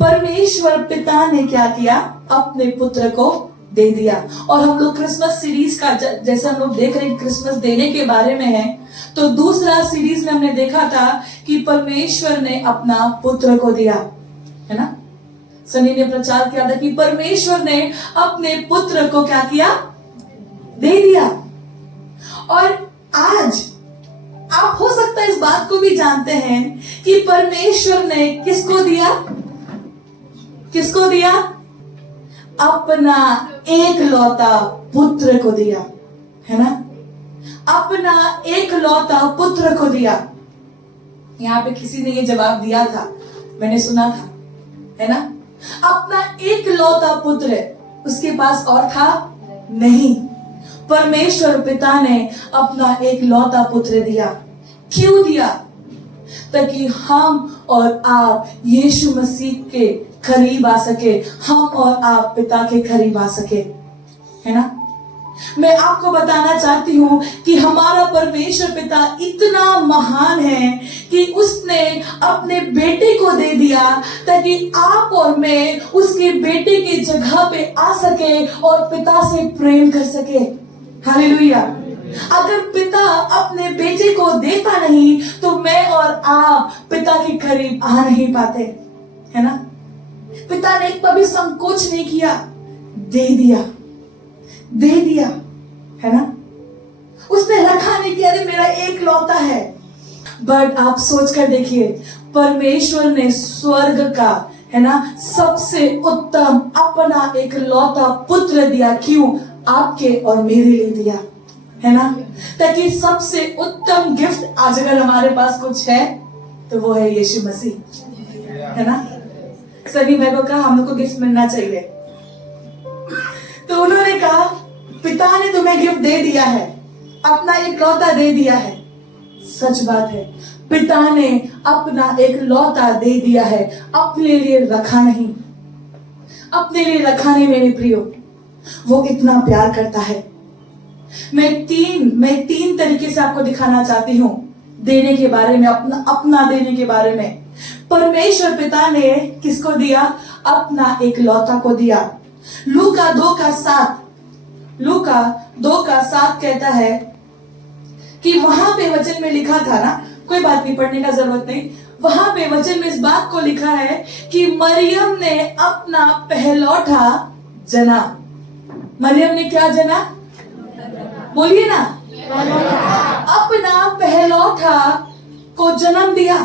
परमेश्वर पिता ने क्या किया? अपने पुत्र को दे दिया। और हम लोग क्रिसमस सीरीज का जैसे हम लोग देख रहे हैं, क्रिसमस देने के बारे में है, तो दूसरा सीरीज में हमने देखा था कि परमेश्वर ने अपना पुत्र को दिया, है ना? सनी ने प्रचार किया था कि परमेश्वर ने अपने पुत्र को क्या किया? दे दिया। और आज आप हो सकता है इस बात को भी जानते हैं कि परमेश्वर ने किसको दिया? किसको दिया? अपना एकलौता पुत्र को दिया, है ना? अपना एकलौता पुत्र को दिया। यहाँ पे किसी ने ये जवाब दिया था, मैंने सुना था, है ना? अपना एकलौता पुत्र, उसके पास और था नहीं। परमेश्वर पिता ने अपना एकलौता पुत्र दिया। क्यों दिया? ताकि हम और आप यीशु मसीह के करीब आ सके, हम और आप पिता के करीब आ सके, है ना? मैं आपको बताना चाहती हूँ कि हमारा परमेश्वर पिता इतना महान है कि उसने अपने बेटे को दे दिया ताकि आप और मैं उसके बेटे की जगह पे आ सके और पिता से प्रेम कर सके। हालेलुया। अगर पिता अपने बेटे को देता नहीं तो मैं और आप पिता के करीब आ नहीं पाते, है ना? पिता ने एक कभी संकोच नहीं किया, दे दिया, है ना? उसने रखा नहीं कि अरे मेरा एक लौता है। बट आप सोच कर देखिए, परमेश्वर ने स्वर्ग का, है ना, सबसे उत्तम अपना एक लौता पुत्र दिया। क्यों? आपके और मेरे लिए दिया, है ना? ताकि सबसे उत्तम गिफ्ट आज अगर हमारे पास कुछ है तो वो है यीशु मसीह, है ना? सभी भाई को कहा हम लोग को गिफ्ट मिलना चाहिए, तो उन्होंने कहा पिता ने तुम्हें गिफ्ट दे दिया है, अपना एक लौता दे दिया है। सच बात है, पिता ने अपना एक लौता दे दिया है, अपने लिए रखा नहीं, अपने लिए रखा नहीं मेरे प्रियो। वो इतना प्यार करता है। मैं तीन तरीके से आपको दिखाना चाहती हूँ देने के बारे में, अपना देने के बारे में। परमेश्वर पिता ने किसको दिया? अपना एक लौता को दिया। लूका 2:7 कहता है कि वहां पे वचन में लिखा था ना, कोई बात नहीं, पढ़ने का जरूरत नहीं। वहां पे वचन में इस बात को लिखा है कि मरियम ने अपना पहलौठा जना। मरियम ने क्या जना? बोलिए ना, अपना पहलौठा को जन्म दिया।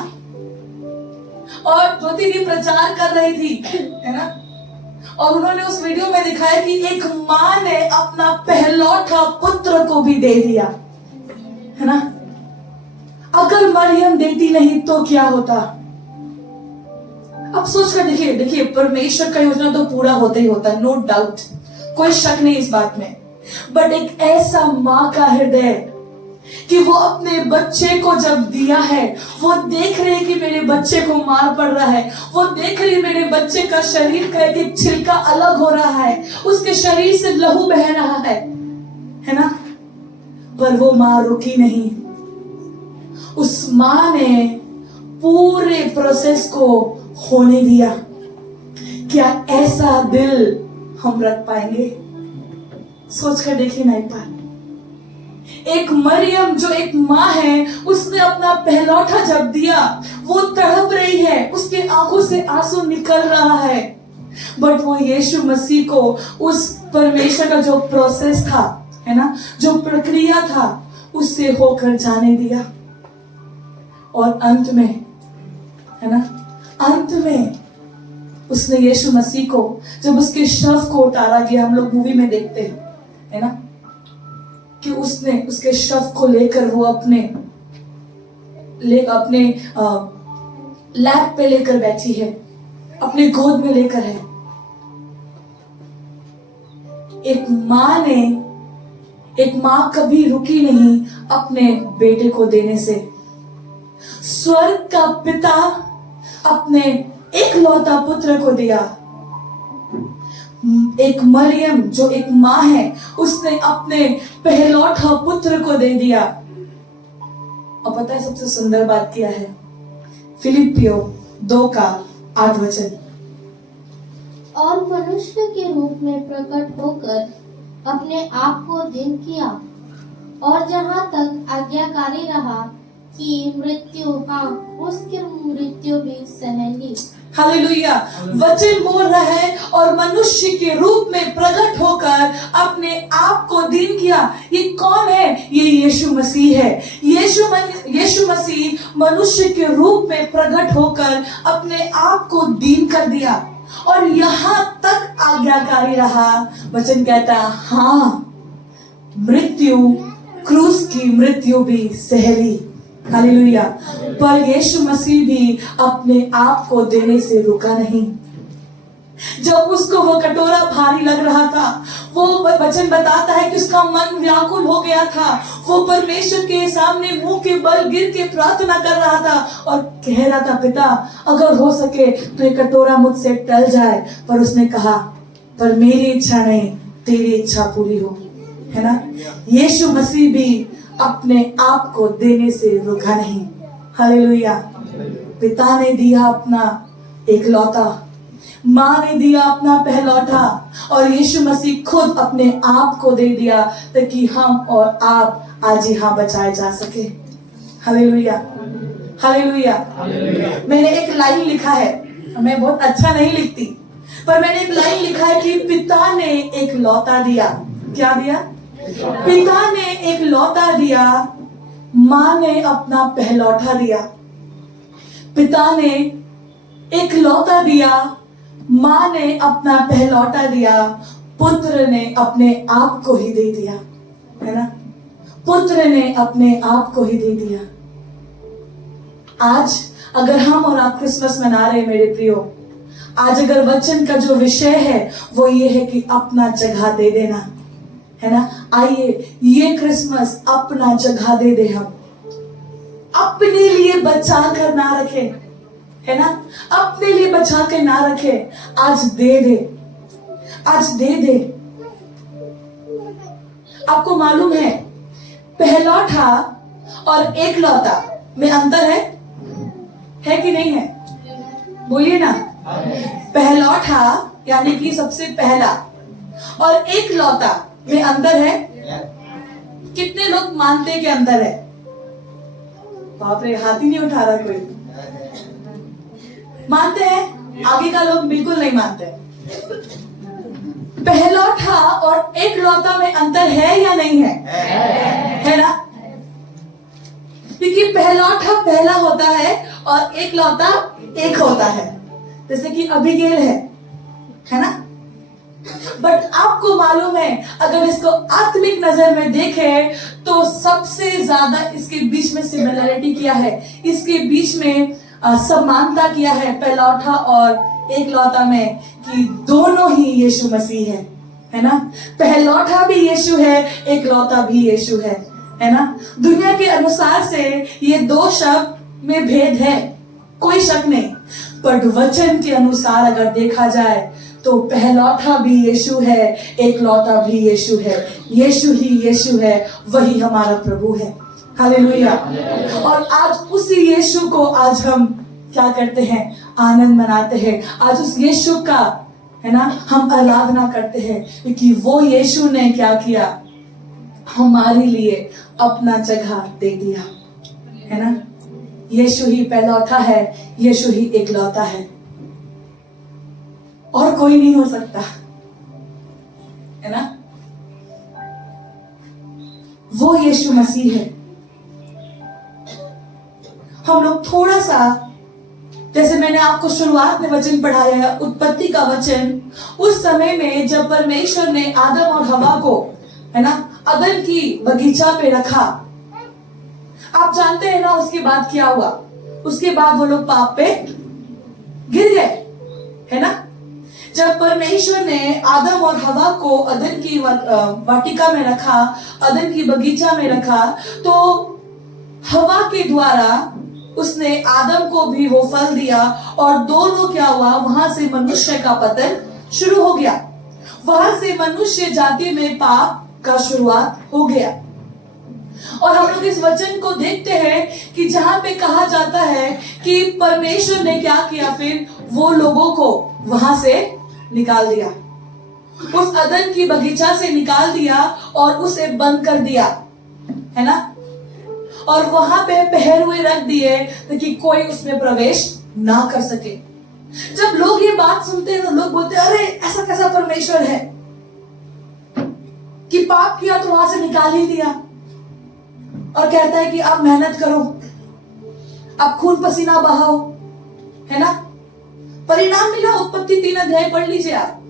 और ज्योति भी प्रचार कर रही थी, है ना, और उन्होंने उस वीडियो में दिखाया कि एक माँ ने अपना पहलौठा पुत्र को भी दे दिया, है ना। अगर मरियम देती नहीं तो क्या होता? अब सोचकर देखिए, परमेश्वर का योजना तो पूरा होता ही होता, नो डाउट, कोई शक नहीं इस बात में। बट एक ऐसा माँ का हृदय कि वो अपने बच्चे को जब दिया है, वो देख रहे कि मेरे बच्चे को मार पड़ रहा है, वो देख रही मेरे बच्चे का शरीर का एक छिलका अलग हो रहा है, उसके शरीर से लहू बह रहा है ना, पर वो माँ रुकी नहीं। उस माँ ने पूरे प्रोसेस को होने दिया। क्या ऐसा दिल हम रख पाएंगे? सोचकर देखिए ना एक बार। एक मरियम जो एक माँ है, उसने अपना पहलौठा जब दिया, वो तड़प रही है, उसके आंखों से आंसू निकल रहा है, बट वो यीशु मसीह को उस परमेश्वर का जो प्रोसेस था, है ना, जो प्रक्रिया था, उससे होकर जाने दिया। और अंत में, है ना, अंत में उसने यीशु मसीह को, जब उसके शव को उतारा गया, हम लोग मूवी में देखते हैं, है ना, कि उसने उसके शव को लेकर वो अपने लैप पे लेकर बैठी है, अपने गोद में लेकर है। एक माँ कभी रुकी नहीं अपने बेटे को देने से। स्वर्ग का पिता अपने एकलौता पुत्र को दिया। एक मरियम जो एक माँ है, उसने अपने पहलौठा पुत्र को दे दिया। और पता है सबसे सुंदर बात क्या है? फिलिपियो 2:8। और मनुष्य के रूप में प्रकट होकर अपने आप को दीन किया, और जहाँ तक आज्ञाकारी रहा कि मृत्यु, उसकी मृत्यु भी सह ली। हालेलुया। वचन बोल रहा है, और मनुष्य के रूप में प्रकट होकर अपने आप को दीन किया। ये कौन है? ये यीशु मसीह है। यीशु मसीह मनुष्य के रूप में प्रकट होकर अपने आप को दीन कर दिया, और यहाँ तक आज्ञाकारी रहा। वचन कहता है, हाँ, मृत्यु, क्रूस की मृत्यु भी सह ली। हालेलुया। पर यीशु मसीह भी अपने आप को देने से रुका नहीं। जब उसको वो कटोरा भारी लग रहा था, वो वचन बताता है कि उसका मन व्याकुल हो गया था। वो परमेश्वर के सामने मुंह के बल गिर के प्रार्थना कर रहा था और कह रहा था, पिता, अगर हो सके तो ये कटोरा मुझसे टल जाए। पर उसने कहा, पर मेरी इच्छा नहीं, तेरी इच्छा पूरी हो, है ना। यीशु मसीह भी अपने आप को देने से रुका नहीं। हालेलुया। पिता ने दिया अपना एकलौता, माँ ने दिया अपना पहलौठा, और यीशु मसीह खुद अपने आप को दे दिया ताकि हम और आप आज यहाँ बचाए जा सके। Hallelujah, hallelujah. मैंने एक लाइन लिखा है, मैं बहुत अच्छा नहीं लिखती, पर मैंने एक लाइन लिखा है कि पिता ने एक लौता दिया। क्या दिया? पिता ने एक लौता दिया, माँ ने अपना पहलौठा दिया। पिता ने एक लौता दिया, माँ ने अपना पहलौठा दिया, पुत्र ने अपने आप को ही दे दिया, है ना। पुत्र ने अपने आप को ही दे दिया। आज अगर हम और आप क्रिसमस मना रहे हैं मेरे प्रियो, आज अगर वचन का जो विषय है वो ये है कि अपना जगह दे देना, है ना। आइए ये क्रिसमस अपना जगह दे दे, हम अपने लिए बचा कर ना रखे, है ना, अपने लिए बचा के ना रखे, आज दे दे, आज दे दे। आपको मालूम है पहलौठा और एकलौता में अंतर है कि नहीं है? बोलिए ना। पहलौठा यानी कि सबसे पहला, और एकलौता में अंदर है। कितने लोग मानते हैं कि अंदर है? बाप रे, हाथ ही नहीं उठा रहा कोई। मानते हैं? आगे का लोग बिल्कुल नहीं मानते। पहलौठा और एकलौता में अंतर है या नहीं है? है ना? क्योंकि पहलौठा पहला होता है और एकलौता एक होता है, जैसे कि अबीगेल है ना? बट आपको मालूम है, अगर इसको आत्मिक नजर में देखें तो सबसे ज्यादा इसके बीच में सिमिलरिटी क्या है, इसके बीच में समानता क्या है पहलौठा और एकलौता में, कि दोनों ही यीशु मसीह है ना? पहलौठा भी यीशु है, एकलौता भी यीशु है ना? दुनिया के अनुसार से ये दो शब्द में भेद है, कोई शक नहीं, पर वचन के अनुसार अगर देखा जाए तो पहलौठा भी यीशु है, एकलौता भी यीशु है। यीशु ही यीशु है, वही हमारा प्रभु है। हालेलुया। और आज उसी यीशु को आज हम क्या करते हैं? आनंद मनाते हैं। आज उस यीशु का, है ना, हम आराधना करते हैं, क्योंकि वो यीशु ने क्या किया? हमारे लिए अपना जगह दे दिया, है ना? यीशु ही पहलौठा है, यीशु ही एकलौता है, और कोई नहीं हो सकता, है ना? वो यीशु मसीह है। हम लोग थोड़ा सा, जैसे मैंने आपको शुरुआत में वचन पढ़ाया है, उत्पत्ति का वचन, उस समय में जब परमेश्वर ने आदम और हवा को, है ना, अदन की बगीचा पे रखा, आप जानते हैं ना उसके बाद क्या हुआ? उसके बाद वो लोग पाप पे गिर गए, है ना? जब परमेश्वर ने आदम और हवा को अदन की वाटिका में रखा, अदन की बगीचा में रखा, तो हवा के द्वारा उसने आदम को भी वो फल दिया, और दोनों क्या हुआ? वहां से मनुष्य का पतन शुरू हो गया, वहां से मनुष्य जाति में पाप का शुरुआत हो गया। और हम लोग इस वचन को देखते हैं कि जहां पे कहा जाता है कि परमेश्वर ने क्या किया? फिर वो लोगों को वहां से निकाल दिया, उस अदन की बगीचा से निकाल दिया और उसे बंद कर दिया, है ना? और वहां पे पहरुए रख दिए ताकि कोई उसमें प्रवेश ना कर सके। जब लोग ये बात सुनते हैं तो लोग बोलते हैं, अरे ऐसा कैसा परमेश्वर है कि पाप किया तो वहां से निकाल ही दिया, और कहता है कि आप मेहनत करो, आप खून पसीना बहाओ, है ना? परिणाम मिला, उत्पत्ति 3 अध्याय पढ़ लीजिए आप।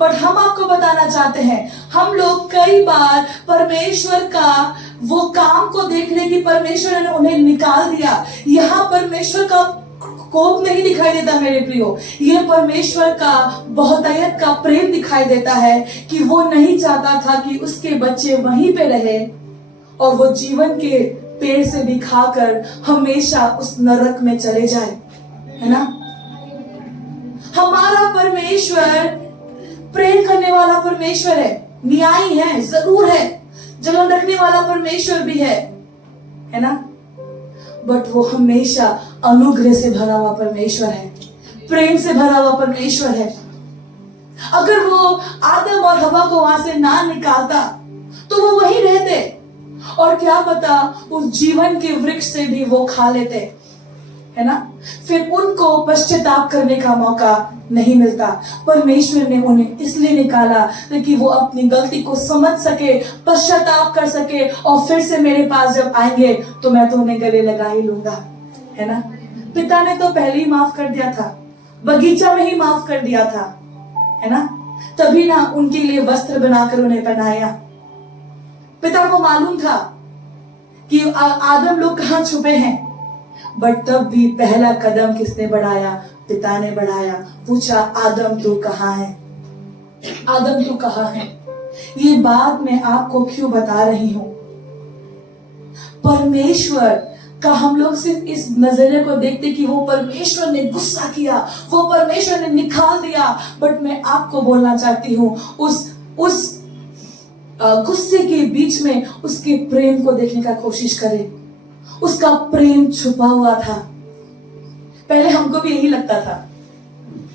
बट हम आपको बताना चाहते हैं, हम लोग कई बार परमेश्वर का वो काम को देख रहे कि परमेश्वर ने उन्हें निकाल दिया। यहाँ परमेश्वर का कोप नहीं दिखाई देता मेरे प्रियो, ये परमेश्वर का बहुतायत का प्रेम दिखाई देता है कि वो नहीं चाहता था कि उसके बच्चे वहीं पे रहे और वो जीवन के पेड़ से भी खाकर हमेशा उस नरक में चले जाए, है ना? हमारा परमेश्वर प्रेम करने वाला परमेश्वर है, न्यायी है, जरूर है, जलन रखने वाला परमेश्वर भी है ना? बट वो हमेशा अनुग्रह से भरा हुआ परमेश्वर है, प्रेम से भरा हुआ परमेश्वर है। अगर वो आदम और हवा को वहां से ना निकालता तो वो वहीं रहते, और क्या पता उस जीवन के वृक्ष से भी वो खा लेते, है ना? फिर उनको पश्चाताप करने का मौका नहीं मिलता। परमेश्वर ने उन्हें इसलिए निकाला ताकि वो अपनी गलती को समझ सके, पश्चाताप कर सके, और फिर से मेरे पास जब आएंगे तो मैं तो उन्हें गले लगा ही लूंगा, है ना? पिता ने तो पहले ही माफ कर दिया था, बगीचा में ही माफ कर दिया था, है ना? तभी ना उनके लिए वस्त्र बनाकर उन्हें पहनाया। पिता को मालूम था कि आदम लोग कहाँ छुपे हैं, बट तब भी पहला कदम किसने बढ़ाया? पिता ने बढ़ाया। पूछा, आदम तू कहाँ है? आदम तू कहाँ है? ये बात मैं आपको क्यों बता रही हूं? परमेश्वर का हम लोग सिर्फ इस नजरिए को देखते कि वो परमेश्वर ने गुस्सा किया, वो परमेश्वर ने निकाल दिया, बट मैं आपको बोलना चाहती हूँ उस गुस्से के बीच में उसके प्रेम को देखने का कोशिश करें। उसका प्रेम छुपा हुआ था। पहले हमको भी यही लगता था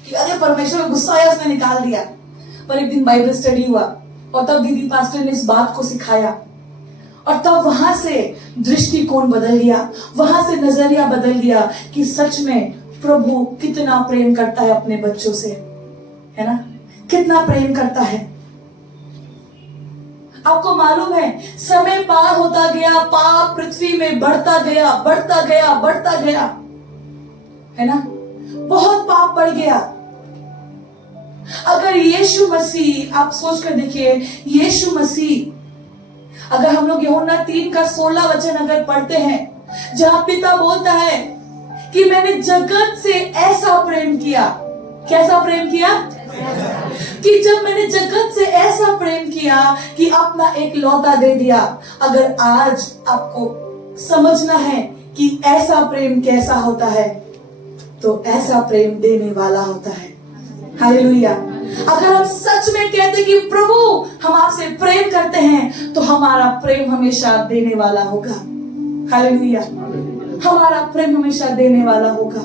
कि अरे परमेश्वर को गुस्सा आया, उसने निकाल दिया। पर एक दिन बाइबल स्टडी हुआ और तब दीदी पास्टर ने इस बात को सिखाया, और तब वहां से दृष्टिकोण बदल गया, वहां से नजरिया बदल गया कि सच में प्रभु कितना प्रेम करता है अपने बच्चों से, है ना, कितना प्रेम करता है। आपको मालूम है समय पार होता गया, पाप पृथ्वी में बढ़ता गया, बढ़ता गया, बढ़ता गया, है ना, बहुत पाप बढ़ गया। अगर यीशु मसीह, आप सोच कर देखिए, यीशु मसीह, अगर हम लोग यूहन्ना 3:16 वचन अगर पढ़ते हैं, जहां पिता बोलता है कि मैंने जगत से ऐसा प्रेम किया, कैसा प्रेम किया, कि जब मैंने जगत से ऐसा प्रेम किया कि अपना एक लौता दे दिया। अगर आज आपको समझना है कि ऐसा प्रेम कैसा होता है, तो ऐसा प्रेम देने वाला होता है। हालेलुया। अगर हम सच में कहते कि प्रभु हम आपसे प्रेम करते हैं, तो हमारा प्रेम हमेशा देने वाला होगा। हालेलुया। हमारा प्रेम हमेशा देने वाला होगा।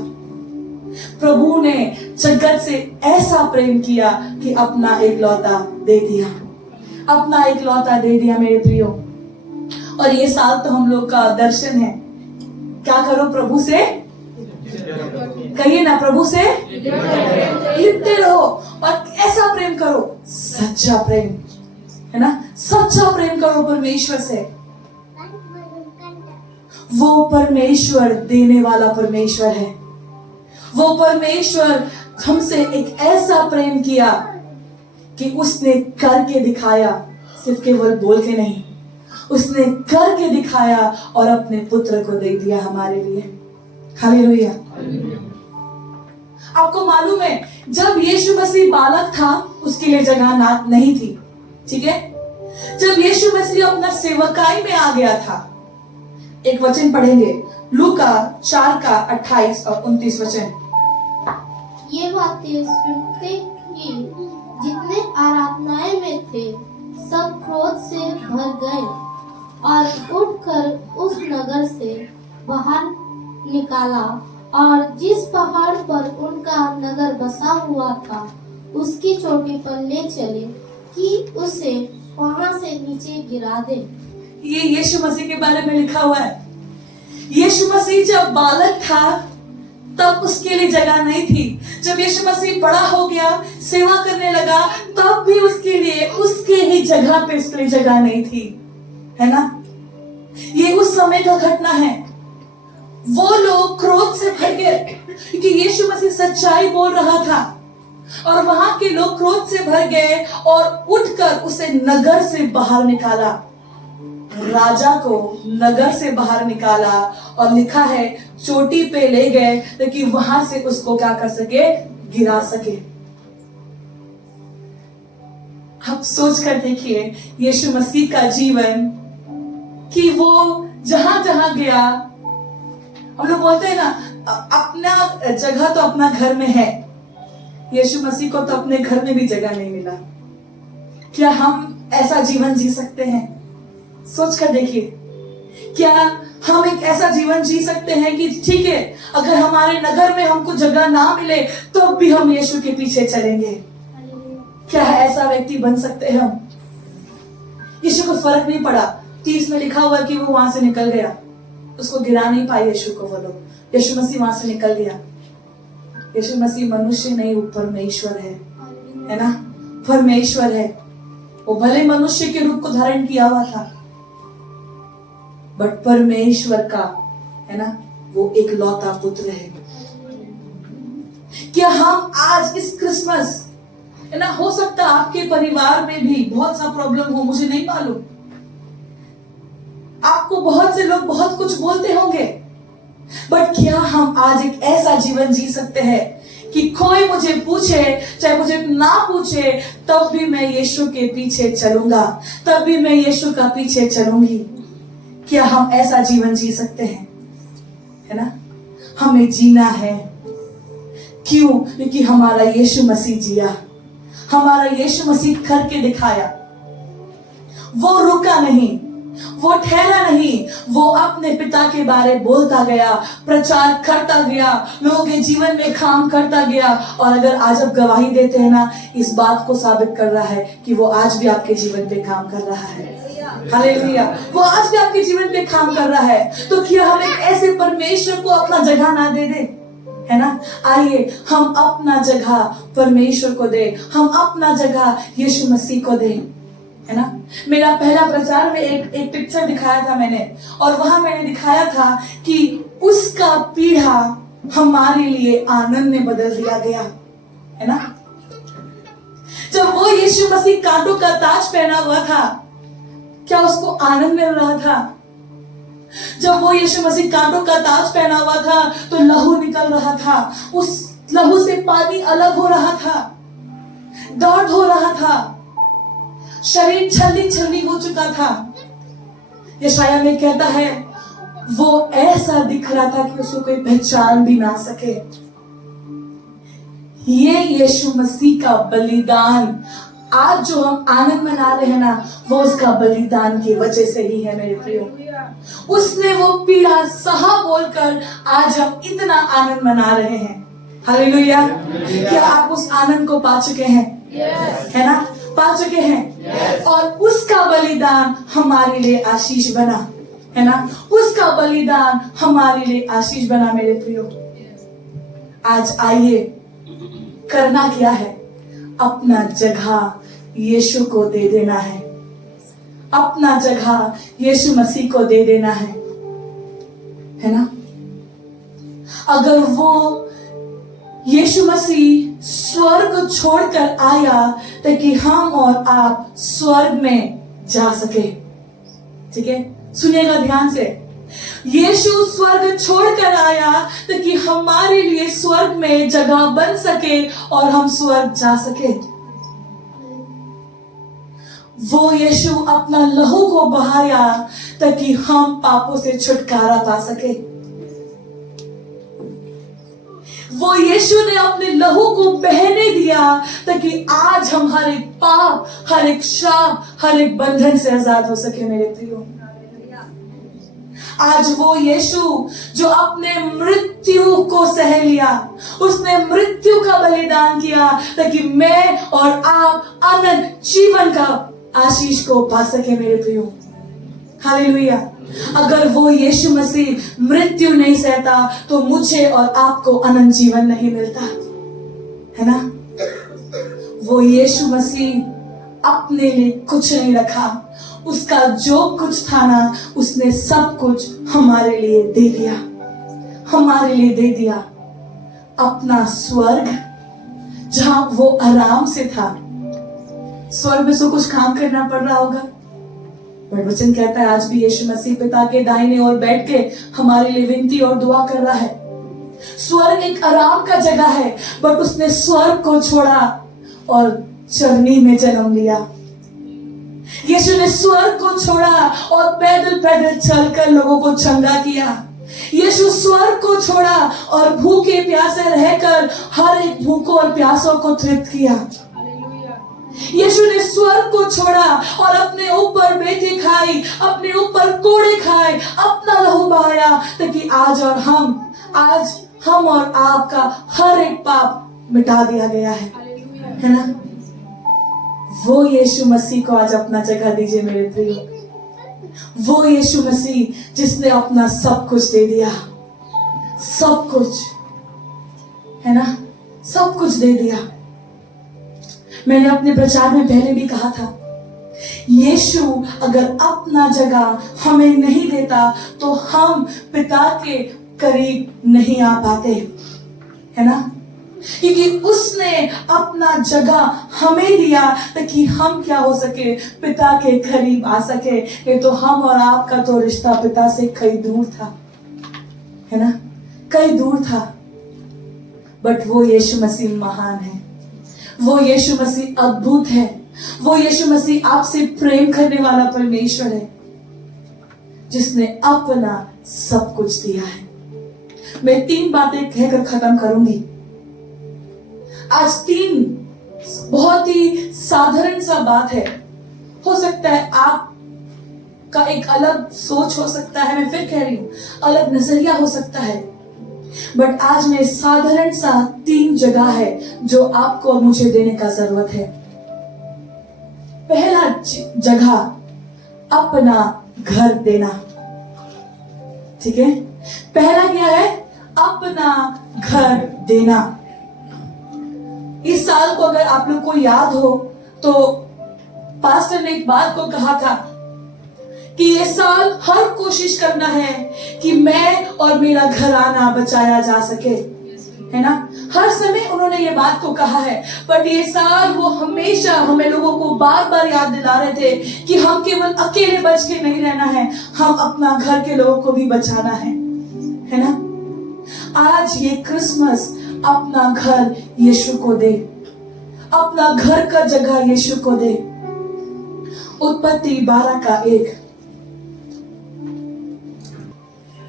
प्रभु ने जगत से ऐसा प्रेम किया कि अपना एक लौता दे दिया, अपना एक लौता दे दिया मेरे प्रियो। और ये साल तो हम लोग का दर्शन है, क्या करो, प्रभु से, कहिए ना, प्रभु से लिपटे रहो और ऐसा प्रेम करो, सच्चा प्रेम, है ना, सच्चा प्रेम करो परमेश्वर से। वो परमेश्वर देने वाला परमेश्वर है। वो परमेश्वर हमसे एक ऐसा प्रेम किया कि उसने करके दिखाया, सिर्फ केवल बोल के नहीं, उसने करके दिखाया और अपने पुत्र को दे दिया हमारे लिए। हालेलुया। आपको मालूम है जब यीशु मसीह बालक था, उसके लिए जगह नहीं थी, ठीक है। जब यीशु मसीह अपना सेवकाई में आ गया था, एक वचन पढ़ेंगे, लूका 4:28 और 29 वचन। ये बातें सुनते ही जितने आराधनाएं में थे सब क्रोध से भर गए और उठकर उस नगर से बाहर निकाला, और जिस पहाड़ पर उनका नगर बसा हुआ था उसकी चोटी पर ले चले कि उसे वहां से नीचे गिरा दे। ये यीशु मसीह के बारे में लिखा हुआ है। यीशु मसीह जब बालक था तब उसके लिए जगह नहीं थी। जब यीशु मसीह बड़ा हो गया, सेवा करने लगा, तब भी उसके लिए उसके ही जगह पे उसके लिए जगह नहीं थी, है ना। ये उस समय का घटना है। वो लोग क्रोध से भर गए क्योंकि यीशु मसीह सच्चाई बोल रहा था, और वहां के लोग क्रोध से भर गए और उठकर उसे नगर से बाहर निकाला। राजा को नगर से बाहर निकाला और लिखा है चोटी पे ले गए ताकि वहां से उसको क्या कर सके, गिरा सके। आप सोच कर देखिए यीशु मसीह का जीवन, कि वो जहां जहां गया, हम लोग बोलते हैं ना अपना जगह तो अपना घर में है, यीशु मसीह को तो अपने घर में भी जगह नहीं मिला। क्या हम ऐसा जीवन जी सकते हैं? सोच कर देखिए, क्या हम एक ऐसा जीवन जी सकते हैं कि ठीक है, अगर हमारे नगर में हमको जगह ना मिले तो भी हम यीशु के पीछे चलेंगे? क्या ऐसा व्यक्ति बन सकते हैं हम? यीशु को फर्क नहीं पड़ा, 30 में लिखा हुआ कि वो वहां से निकल गया, उसको गिरा नहीं पाए यीशु को वो लोग, यीशु मसीह वहां से निकल गया। यीशु मसीह मनुष्य नहीं, वो परमेश्वर है ना, परमेश्वर है। वो भले मनुष्य के रूप को धारण किया हुआ था, बट परमेश्वर का, है ना, वो एक लौता पुत्र है। क्या हम आज इस क्रिसमस, है ना, हो सकता है आपके परिवार में भी बहुत सा प्रॉब्लम हो, मुझे नहीं मालूम, आपको बहुत से लोग बहुत कुछ बोलते होंगे, बट क्या हम आज एक ऐसा जीवन जी सकते हैं कि कोई मुझे पूछे, चाहे मुझे ना पूछे, तब भी मैं यीशु के पीछे चलूंगा, तब भी मैं यीशु का पीछे चलूंगी? क्या हम ऐसा जीवन जी सकते हैं? है ना, हमें जीना है। क्यों? क्योंकि हमारा यीशु मसीह जिया, हमारा यीशु मसीह करके दिखाया। वो रुका नहीं, वो ठहरा नहीं, वो अपने पिता के बारे बोलता गया, प्रचार करता गया, लोगों के जीवन में काम करता गया। और अगर आज आप गवाही देते हैं ना, इस बात को साबित कर रहा है कि वो आज भी आपके जीवन पे काम कर रहा है। हालेलुया। वो आज भी आपके जीवन पे काम कर रहा है, तो क्या हम एक ऐसे परमेश्वर को अपना जगह ना दे दे, है ना? आइए हम अपना जगह परमेश्वर को दे, हम अपना जगह यीशु मसीह को दे, है ना? मेरा पहला प्रचार में एक पिक्चर दिखाया था मैंने, और वहां मैंने दिखाया था कि उसका पीढ़ा हमारे लिए आनंद में बदल दिया गया, है ना? जब वो यीशु मसीह कांटों का ताज पहना हुआ था, क्या उसको आनंद मिल रहा था? जब वो यीशु मसीह कांटों का ताज पहना हुआ था तो लहू निकल रहा था, उस लहू से पानी अलग हो रहा था, दर्द हो रहा था, शरीर छलनी छलनी हो चुका था। यशाया में कहता है वो ऐसा दिख रहा था कि उसको कोई पहचान भी ना सके। ये यीशु मसीह का बलिदान, आज जो हम आनंद मना रहे हैं ना, वो उसका बलिदान की वजह से ही है मेरे प्रियो। उसने वो पीड़ा सहा बोलकर आज हम इतना आनंद मना रहे हैं। हालेलुया। क्या आप उस आनंद को पा चुके हैं? है ना? पा चुके हैं। और उसका बलिदान हमारे लिए आशीष बना, है ना? उसका बलिदान हमारे लिए आशीष बना मेरे प्रियो। आज आइए, करना क्या है? अपना जगह यीशु को दे देना है, अपना जगह यीशु मसीह को दे देना है ना? अगर वो यीशु मसीह स्वर्ग छोड़कर आया ताकि हम और आप स्वर्ग में जा सके, ठीक है? सुनिएगा ध्यान से, यीशु स्वर्ग छोड़कर आया ताकि हमारे लिए स्वर्ग में जगह बन सके और हम स्वर्ग जा सके। वो यीशु अपना लहू को बहाया ताकि हम पापों से छुटकारा पा सके। वो यीशु ने अपने लहू को बहने दिया ताकि आज हम हर एक पाप, हर एक श्राप, हर एक बंधन से आजाद हो सके मेरे प्रियो। आज वो यीशु जो अपने मृत्यु को सह लिया, उसने मृत्यु का बलिदान किया ताकि मैं और आप अनंत जीवन का आशीष को पा सके मेरे प्रियो। हालेलुया। अगर वो यीशु मसीह मृत्यु नहीं सहता तो मुझे और आपको अनंत जीवन नहीं मिलता, है ना? वो यीशु मसीह अपने लिए कुछ नहीं रखा, उसका जो कुछ था ना, उसने सब कुछ हमारे लिए दे दिया, हमारे लिए दे दिया। अपना स्वर्ग जहां वो आराम से था, स्वर्ग में तो कुछ काम करना पड़ रहा होगा, पर वचन कहता है आज भी यीशु मसीह पिता के दाहिने ओर बैठ के हमारे लिए विनती और दुआ कर रहा है। स्वर्ग एक आराम का जगह है, बट उसने स्वर्ग को छोड़ा और चरनी में जन्म लिया। यीशु ने स्वर्ग को छोड़ा और पैदल पैदल चलकर लोगों को चंगा किया। यीशु स्वर्ग को छोड़ा और भूखे प्यासे रहकर हर एक भूखों और प्यासों को तृप्त किया। यीशु ने स्वर्ग को छोड़ा और अपने ऊपर बेटे खाई, अपने ऊपर कोड़े खाए, अपना लहू बहाया ताकि आज हम और आपका हर एक पाप मिटा दिया गया है ना? वो यीशु मसीह को आज अपना जगह दीजिए मेरे प्रियो। वो यीशु मसीह जिसने अपना सब कुछ दे दिया, सब कुछ, है ना? सब कुछ दे दिया। मैंने अपने प्रचार में पहले भी कहा था, यीशु अगर अपना जगह हमें नहीं देता तो हम पिता के करीब नहीं आ पाते, है ना? क्योंकि उसने अपना जगह हमें दिया ताकि हम क्या हो सके, पिता के करीब आ सके। ये तो हम और आपका तो रिश्ता पिता से कई दूर था, है ना? कई दूर था, बट वो यीशु मसीह महान है, वो यीशु मसीह अद्भुत है, वो यीशु मसीह आपसे प्रेम करने वाला परमेश्वर है जिसने अपना सब कुछ दिया है। मैं 3 बातें कहकर खत्म करूंगी। आज 3 बहुत ही साधारण सा बात है, हो सकता है आपका एक अलग सोच हो सकता है, मैं फिर कह रही हूं अलग नजरिया हो सकता है, बट आज में साधारण सा 3 जगह है जो आपको और मुझे देने का जरूरत है। पहला जगह अपना घर देना। ठीक है, पहला क्या है? अपना घर देना। इस साल को अगर आप लोग को याद हो तो पास्टर ने एक बात को कहा था कि ये साल हर कोशिश करना है कि मैं और मेरा घराना बचाया जा सके, है ना। हर समय उन्होंने ये बात को कहा है, बट ये साल वो हमेशा हमें लोगों को बार बार याद दिला रहे थे कि हम केवल अकेले बच के नहीं रहना है, हम अपना घर के लोगों को भी बचाना है ना। आज ये क्रिसमस अपना घर यीशु को दे, अपना घर का जगह यीशु को दे। उत्पत्ति 12:1।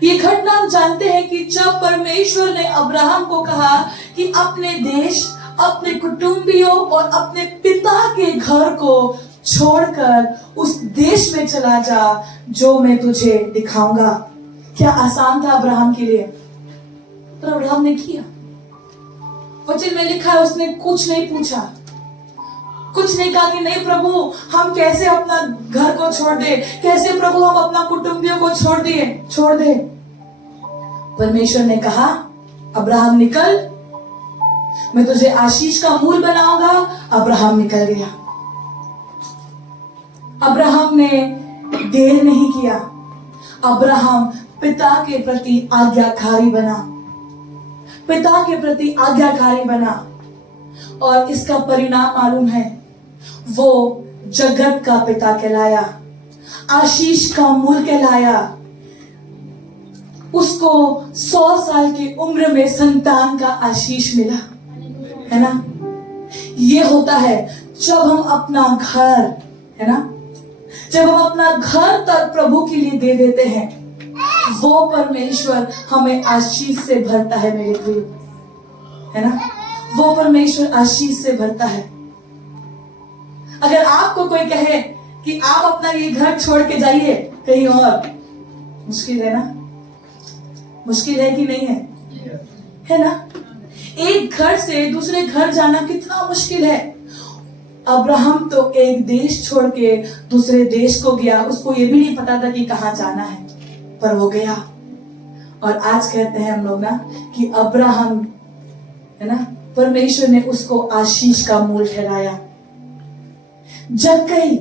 ये घटना हम जानते हैं कि जब परमेश्वर ने अब्राहम को कहा कि अपने देश, अपने कुटुंबियों और अपने पिता के घर को छोड़कर उस देश में चला जा जो मैं तुझे दिखाऊंगा। क्या आसान था अब्राहम के लिए? पर अब्राहम ने किया। वचन में लिखा है उसने कुछ नहीं पूछा, कुछ नहीं कहा कि नहीं प्रभु हम कैसे अपना घर को छोड़ दे, कैसे प्रभु हम अपना कुटुंबियों को छोड़ दे। परमेश्वर ने कहा अब्राहम निकल, मैं तुझे आशीष का मूल बनाऊंगा। अब्राहम निकल गया। अब्राहम ने देर नहीं किया। अब्राहम पिता के प्रति आज्ञाकारी बना, और इसका परिणाम मालूम है, वो जगत का पिता कहलाया, आशीष का मूल कहलाया। उसको 100 साल की उम्र में संतान का आशीष मिला, है ना। ये होता है जब हम अपना घर, है ना, जब हम अपना घर तक प्रभु के लिए दे देते हैं, वो परमेश्वर हमें आशीष से भरता है मेरे प्रिय, है ना। वो परमेश्वर आशीष से भरता है। अगर आपको कोई कहे कि आप अपना ये घर छोड़ के जाइए कहीं और, मुश्किल है ना, मुश्किल है कि नहीं है ना। एक घर से दूसरे घर जाना कितना मुश्किल है। अब्राहम तो एक देश छोड़ के दूसरे देश को गया, उसको ये भी नहीं पता था कि कहाँ जाना है, पर वो गया। और आज कहते हैं हम लोग ना कि अब्राहम, है ना, परमेश्वर ने उसको आशीष का मूल ठहराया। जक्कई,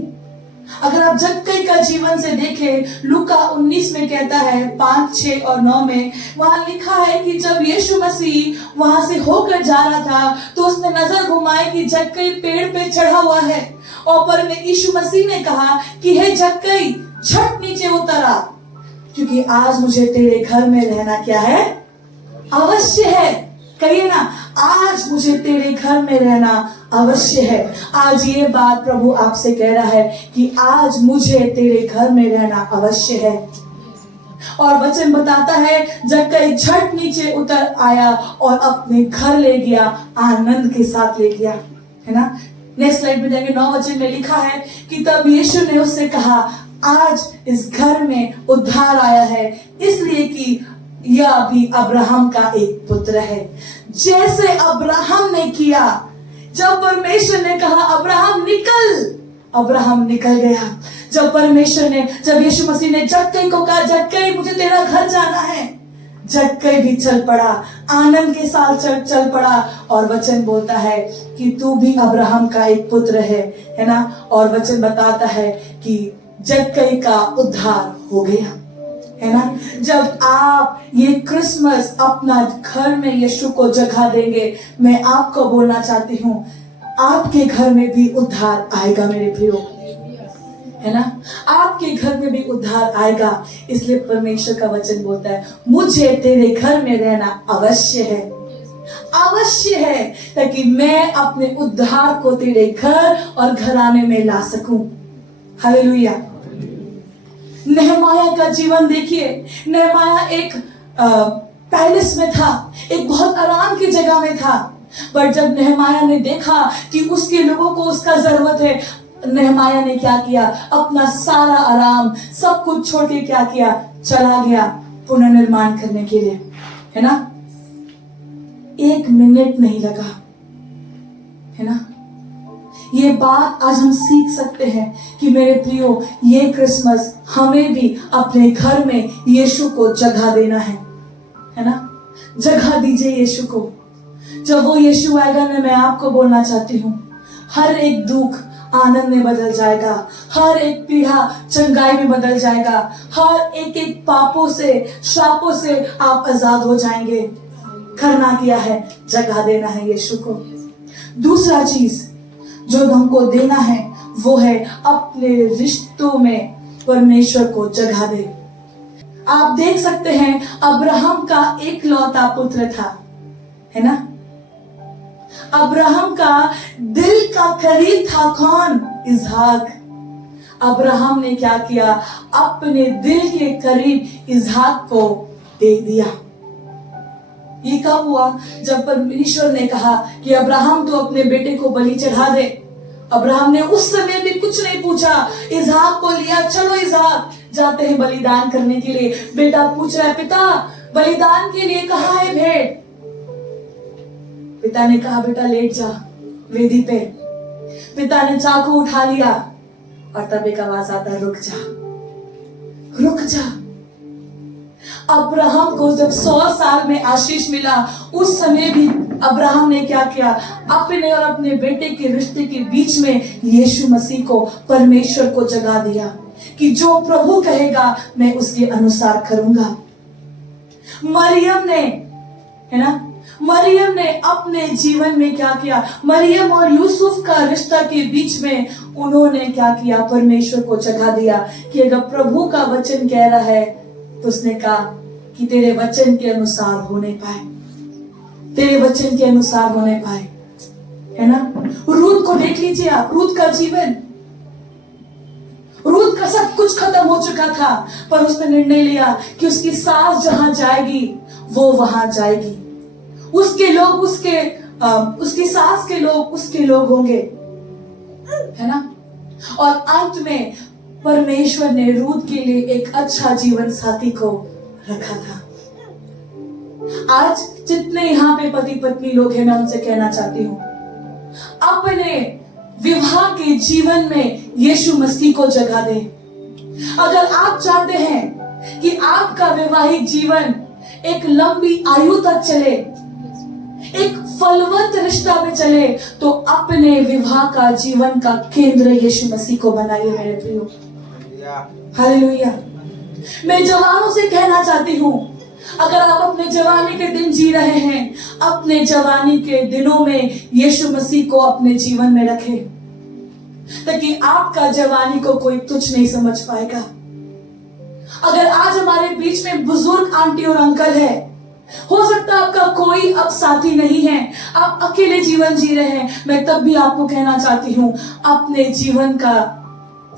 अगर आप जक्कई का जीवन से देखें, लूका 19 में कहता है 5, 6 और 9 में, वहां लिखा है कि जब यीशु मसीह वहां से होकर जा रहा था तो उसने नजर घुमाई कि जक्कई पेड़ पे चढ़ा हुआ है, और पर यीशु मसीह ने कहा कि हे जक्कई छट नीचे उतर आ, क्योंकि आज मुझे तेरे घर में रहना क्या है, अवश्य है। कहिए ना, आज मुझे तेरे घर में रहना अवश्य है। आज ये बात प्रभु आपसे कह रहा है कि आज मुझे तेरे घर में रहना अवश्य है। और वचन बताता है जक्कई झट नीचे उतर आया और अपने घर ले गया, आनंद के साथ ले गया, है ना। नेक्स्ट स्लाइड में जाएंगे, 9 वचन में लिखा है कि तब यीशु ने उससे कहा आज इस घर में उद्धार आया है, इसलिए कि यह भी अब्राहम का एक पुत्र है। जैसे अब्राहम ने किया, जब परमेश्वर ने कहा अब्राहम निकल, अब्राहम निकल गया। जब यीशु मसीह ने जक्कई को कहा जक्कई मुझे तेरा घर जाना है, जक्कई भी चल पड़ा, आनंद के साथ चल पड़ा। और वचन बोलता है कि तू भी अब्राहम का एक पुत्र है ना। और वचन बताता है कि जक्कई का उद्धार हो गया, है ना। जब आप ये क्रिसमस अपना घर में यीशु को जगह देंगे, मैं आपको बोलना चाहती हूँ आपके घर में भी उद्धार आएगा मेरे प्रियो, है ना। आपके घर में भी उद्धार आएगा। इसलिए परमेश्वर का वचन बोलता है मुझे तेरे घर में रहना अवश्य है, अवश्य है, ताकि मैं अपने उद्धार को तेरे घर और घराने में ला सकूं। हालेलुया। नेहमाया का जीवन देखिए, नेहमाया एक पैलेस में था, एक बहुत आराम की जगह में था, पर जब नेहमाया ने देखा कि उसके लोगों को उसका जरूरत है, नेहमाया ने क्या किया, अपना सारा आराम सब कुछ छोड़ के क्या किया, चला गया पुनर्निर्माण करने के लिए, है ना। 1 मिनट नहीं लगा, है ना। ये बात आज हम सीख सकते हैं कि मेरे प्रियो, ये क्रिसमस हमें भी अपने घर में यीशु को जगह देना है ना? जगह दीजिए यीशु को। जब वो यीशु आएगा ना, मैं आपको बोलना चाहती हूँ, हर एक दुख आनंद में बदल जाएगा, हर एक पीड़ा चंगाई में बदल जाएगा, हर एक एक पापों से, श्रापों से आप आजाद हो जाएंगे। करना क्या है? जगह देना है यीशु को। दूसरा चीज जो हमको देना है वो है अपने रिश्तों में परमेश्वर को जगह दे। आप देख सकते हैं अब्राहम का एकलौता पुत्र था, है ना? अब्राहम का दिल का करीब था कौन? इसहाक। अब्राहम ने क्या किया? अपने दिल के करीब इसहाक को दे दिया। ये कब हुआ? जब परमेश्वर ने कहा कि अब्राहम तो अपने बेटे को बलि चढ़ा दे। अब्राहम ने उस समय भी कुछ नहीं पूछा, इसहाक को लिया। चलो इसहाक, जाते हैं बलिदान करने के लिए। बेटा पूछ रहा है, पिता बलिदान के लिए कहाँ है भेड़? पिता ने कहा, बेटा लेट जा वेदी पे। पिता ने चाकू उठा लिया और तब एक आवाज आता, रुक जा, रुक जा। अब्राहम को जब 100 साल में आशीष मिला, उस समय भी अब्राहम ने क्या किया? अपने और अपने बेटे के रिश्ते के बीच में यीशु मसीह को, परमेश्वर को जगा दिया कि जो प्रभु कहेगा मैं उसके अनुसार करूंगा। मरियम ने, है ना, मरियम ने अपने जीवन में क्या किया? मरियम और यूसुफ का रिश्ता के बीच में उन्होंने क्या किया? परमेश्वर को जगा दिया कि अगर प्रभु का वचन कह रहा है तो उसने कहा कि तेरे वचन के अनुसार होने पाए, तेरे वचन के अनुसार होने पाए, है ना? रूत को देख लीजिए आप, रूत का जीवन, रूत का सब कुछ खत्म हो चुका था, पर उसने निर्णय लिया कि उसकी सास जहां जाएगी वो वहां जाएगी। उसके लोग उसकी सास के लोग उसके लोग होंगे, है ना? और अंत में परमेश्वर ने रूत के लिए एक अच्छा जीवन साथी को रखा था। आज जितने यहाँ पे पति पत्नी लोग हैं, मैं उनसे कहना चाहती हूँ, अपने विवाह के जीवन में यीशु मसीह को जगह दें। अगर आप चाहते हैं कि आपका वैवाहिक जीवन एक लंबी आयु तक चले, एक फलवंत रिश्ता में चले, तो अपने विवाह का जीवन का केंद्र यीशु मसीह को बनाइए मेरे प्रियो। हालेलुया। मैं जवानों से कहना चाहती हूँ, अगर आप अपने जवानी के दिन जी रहे हैं, अपने जवानी के दिनों में यीशु मसीह को अपने जीवन में रखें, ताकि आपका जवानी को कोई तुच्छ नहीं समझ पाएगा। अगर आज हमारे बीच में बुजुर्ग आंटी और अंकल है, हो सकता है आपका कोई अब साथी नहीं है, आप अकेले जीवन जी रहे हैं, मैं तब भी आपको कहना चाहती हूँ, अपने जीवन का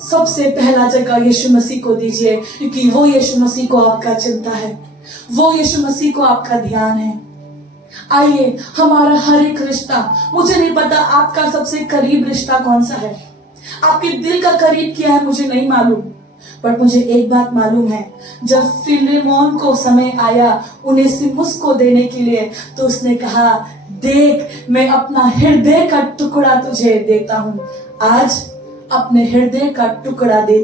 सबसे पहला जगह यीशु मसीह को दीजिए, क्योंकि वो यीशु मसीह को आपका चिंता है, वो यीशु मसीह को आपका ध्यान है। आइए, हमारा हर एक रिश्ता, मुझे नहीं पता आपका सबसे करीब रिश्ता कौन सा है, आपके दिल का करीब क्या है, मुझे नहीं मालूम, पर मुझे एक बात मालूम है, जब फिलेमोन को समय आया उनेसिमुस को देने के लिए, तो उसने कहा, देख मैं अपना हृदय का टुकड़ा तुझे देता हूँ। आज अपने हृदय का टुकड़ा दे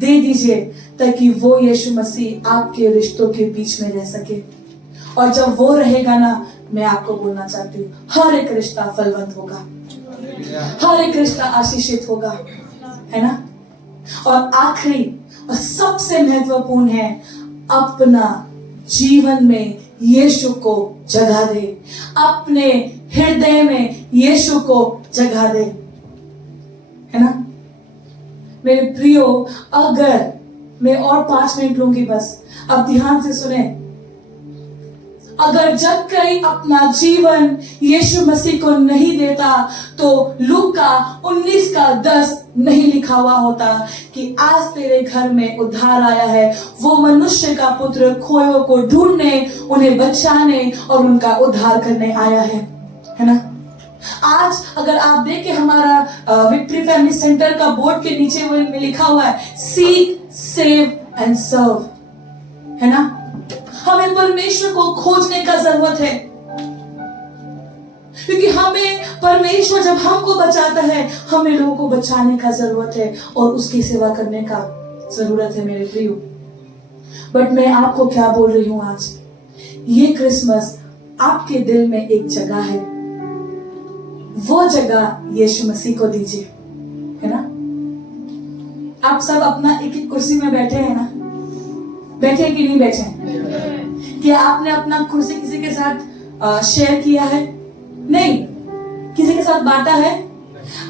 दीजिए, ताकि वो यीशु मसीह आपके रिश्तों के बीच में रह सके। और जब वो रहेगा ना, मैं आपको बोलना चाहती हूँ, हर एक रिश्ता फलवंत होगा, हर एक रिश्ता आशीषित होगा, है ना? और आखिरी और सबसे महत्वपूर्ण है, अपना जीवन में यीशु को जगह दे, अपने हृदय में यीशु को जगह दे, है ना? मेरे प्रियो, अगर मैं और 5 मिनट लूंगी बस, अब ध्यान से सुने। अगर जब कोई अपना जीवन यीशु मसीह को नहीं देता, तो लूका 19:10 नहीं लिखा हुआ होता कि आज तेरे घर में उद्धार आया है, वो मनुष्य का पुत्र खोयों को ढूंढने, उन्हें बचाने और उनका उद्धार करने आया है ना? आज अगर आप देखें, हमारा विक्ट्री फैमिली सेंटर का बोर्ड के नीचे में लिखा हुआ है, सीक, सेव एंड सर्व, है ना? हमें परमेश्वर को खोजने का जरूरत है। क्योंकि हमें परमेश्वर जब हमको बचाता है, हमें लोगों को बचाने का जरूरत है और उसकी सेवा करने का जरूरत है मेरे प्रियो। बट मैं आपको क्या बोल रही हूं आज, ये क्रिसमस आपके दिल में एक जगह है, वो जगह यीशु मसीह को दीजिए, है ना। आप सब अपना एक एक कुर्सी में बैठे हैं ना, बैठे कि नहीं बैठे हैं? क्या आपने अपना कुर्सी किसी के साथ शेयर किया है? नहीं, किसी के साथ बांटा है?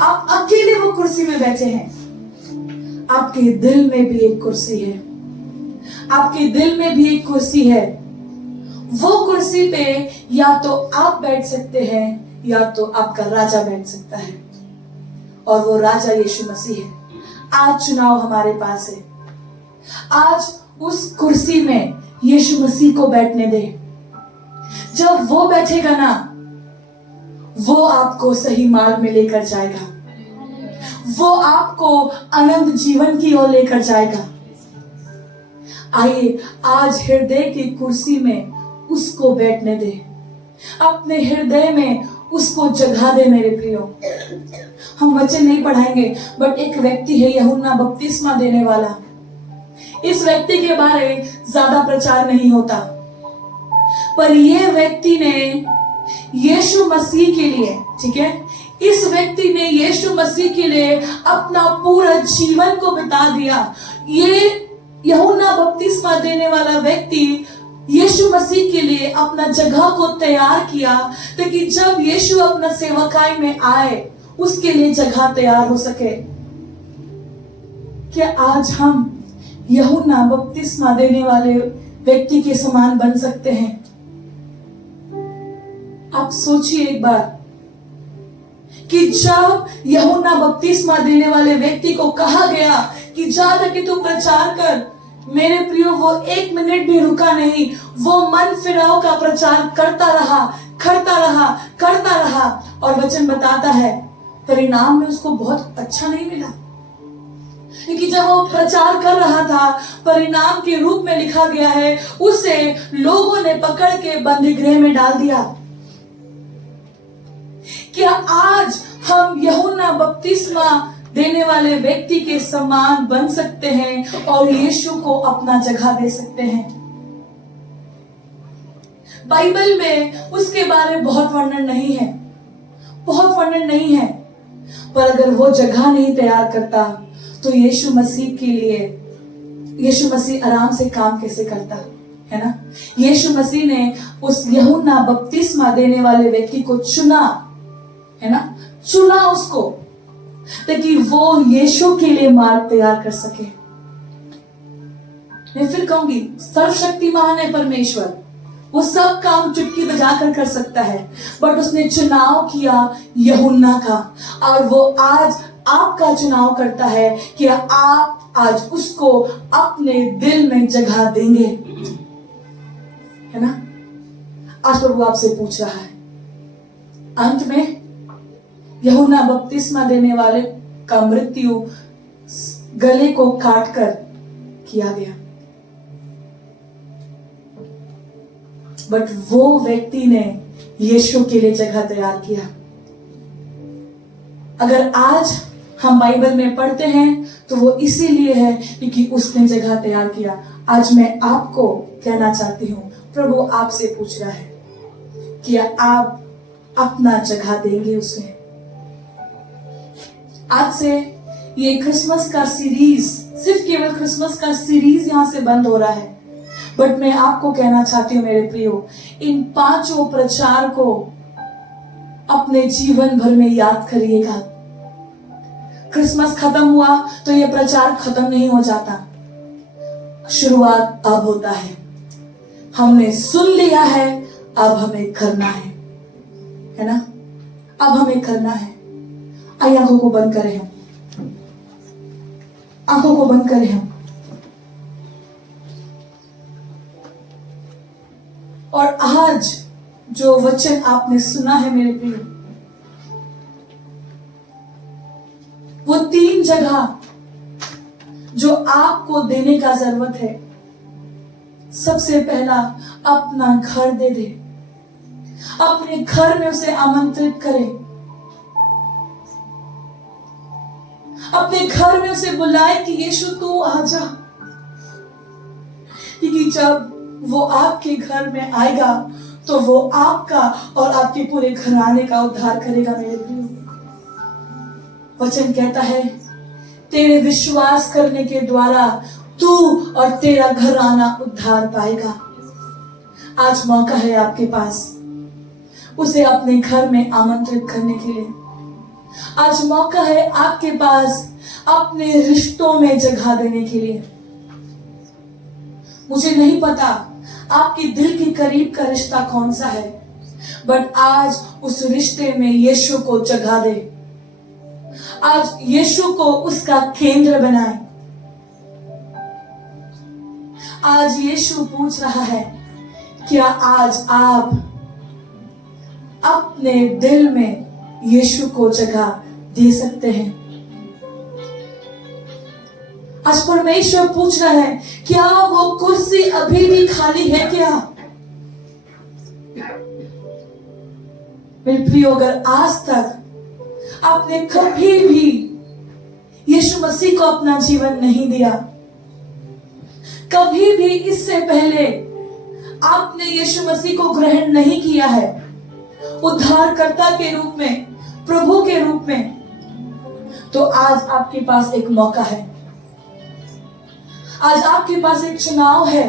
आप अकेले वो कुर्सी में बैठे हैं। आपके दिल में भी एक कुर्सी है, आपके दिल में भी एक कुर्सी है। वो कुर्सी पे या तो आप बैठ सकते हैं या तो आपका राजा बैठ सकता है, और वो राजा यीशु मसीह है। आज चुनाव हमारे पास है। आज उस कुर्सी में यीशु मसीह को बैठने दे। जब वो बैठेगा ना, वो आपको सही मार्ग में लेकर जाएगा, वो आपको अनंत जीवन की ओर लेकर जाएगा। आइए आज हृदय की कुर्सी में उसको बैठने दे, अपने हृदय में उसको जगह दे मेरे प्रियो। हम वचन नहीं पढ़ाएंगे, बट एक व्यक्ति है यूहन्ना बपतिस्मा देने वाला। इस व्यक्ति के बारे ज्यादा प्रचार नहीं होता, पर यह व्यक्ति ने यीशु मसीह के लिए, ठीक है, इस व्यक्ति ने यीशु मसीह के लिए अपना पूरा जीवन को बिता दिया। ये यूहन्ना बपतिस्मा देने वाला व्यक्ति यीशु मसीह के लिए अपना जगह को तैयार किया, ताकि जब यीशु अपना सेवकाई में आए उसके लिए जगह तैयार हो सके। क्या आज हम यूहन्ना बपतिस्मा देने वाले व्यक्ति के समान बन सकते हैं? आप सोचिए एक बार कि जब यूहन्ना बपतिस्मा देने वाले व्यक्ति को कहा गया कि जा करके तू प्रचार कर, मेरे प्रियो वो 1 मिनट भी रुका नहीं, वो मन फिराव का प्रचार करता रहा, करता रहा, और वचन बताता है परिणाम में उसको बहुत अच्छा नहीं मिला। क्योंकि जब वो प्रचार कर रहा था, परिणाम के रूप में लिखा गया है उसे लोगों ने पकड़ के बंदीगृह में डाल दिया। क्या आज हम यूहन्ना बपतिस्मा देने वाले व्यक्ति के समान बन सकते हैं और यीशु को अपना जगह दे सकते हैं? बाइबल में उसके बारे में बहुत वर्णन नहीं है, पर अगर वो जगह नहीं तैयार करता तो यीशु मसीह आराम से काम कैसे करता, है ना। यीशु मसीह ने उस यूहन्ना बपतिस्मा देने वाले व्यक्ति को चुना, है ना, चुना उसको, ताकि वो यीशु के लिए मार्ग तैयार कर सके। मैं फिर कहूंगी, सर्वशक्तिमान है परमेश्वर, वो सब काम चुटकी बजाकर कर सकता है, बट उसने चुनाव किया यूहन्ना का, और वो आज आपका चुनाव करता है कि आप आज उसको अपने दिल में जगह देंगे, है ना। आज प्रभु आपसे पूछ रहा है। अंत में यूहन्ना बपतिस्मा देने वाले का मृत्यु गले को काटकर किया गया, बट वो व्यक्ति ने यीशु के लिए जगह तैयार किया। अगर आज हम बाइबल में पढ़ते हैं तो वो इसीलिए है क्योंकि उसने जगह तैयार किया। आज मैं आपको कहना चाहती हूँ, प्रभु आपसे पूछ रहा है कि आप अपना जगह देंगे उसमें। आज से ये क्रिसमस का सीरीज, सिर्फ केवल क्रिसमस का सीरीज यहाँ से बंद हो रहा है, बट मैं आपको कहना चाहती हूँ मेरे प्रियो, इन 5 प्रचार को अपने जीवन भर में याद करिएगा। क्रिसमस खत्म हुआ तो ये प्रचार खत्म नहीं हो जाता, शुरुआत अब होता है। हमने सुन लिया है, अब हमें करना है ना, अब हमें करना है। आइए आंखों को बंद करें हम, आंखों को बंद करें हम, और आज जो वचन आपने सुना है मेरे प्रिय, वो 3 जगह जो आपको देने का जरूरत है। सबसे पहला, अपना घर दे दे, अपने घर में उसे आमंत्रित करें, अपने घर में उसे बुलाए कि यीशु तू आजा। क्योंकि जब वो आपके घर में आएगा तो वो आपका और आपके पूरे घराने का उद्धार करेगा। मेरे प्रियो, वचन कहता है तेरे विश्वास करने के द्वारा तू और तेरा घराना उद्धार पाएगा। आज मौका है आपके पास उसे अपने घर में आमंत्रित करने के लिए। आज मौका है आपके पास अपने रिश्तों में जगह देने के लिए। मुझे नहीं पता आपके दिल के करीब का रिश्ता कौन सा है, बट आज उस रिश्ते में यीशु को जगह दे। आज यीशु को उसका केंद्र बनाए। आज यीशु पूछ रहा है, क्या आज आप अपने दिल में यीशु को जगह दे सकते हैं? आज परमेश्वर पूछ रहा है, क्या वो कुर्सी अभी भी खाली है क्या? मेरे प्रियो, अगर आज तक आपने कभी भी यीशु मसीह को अपना जीवन नहीं दिया, कभी भी इससे पहले आपने यीशु मसीह को ग्रहण नहीं किया है उद्धारकर्ता के रूप में, प्रभु के रूप में, तो आज आपके पास एक मौका है। आज आपके पास एक चुनाव है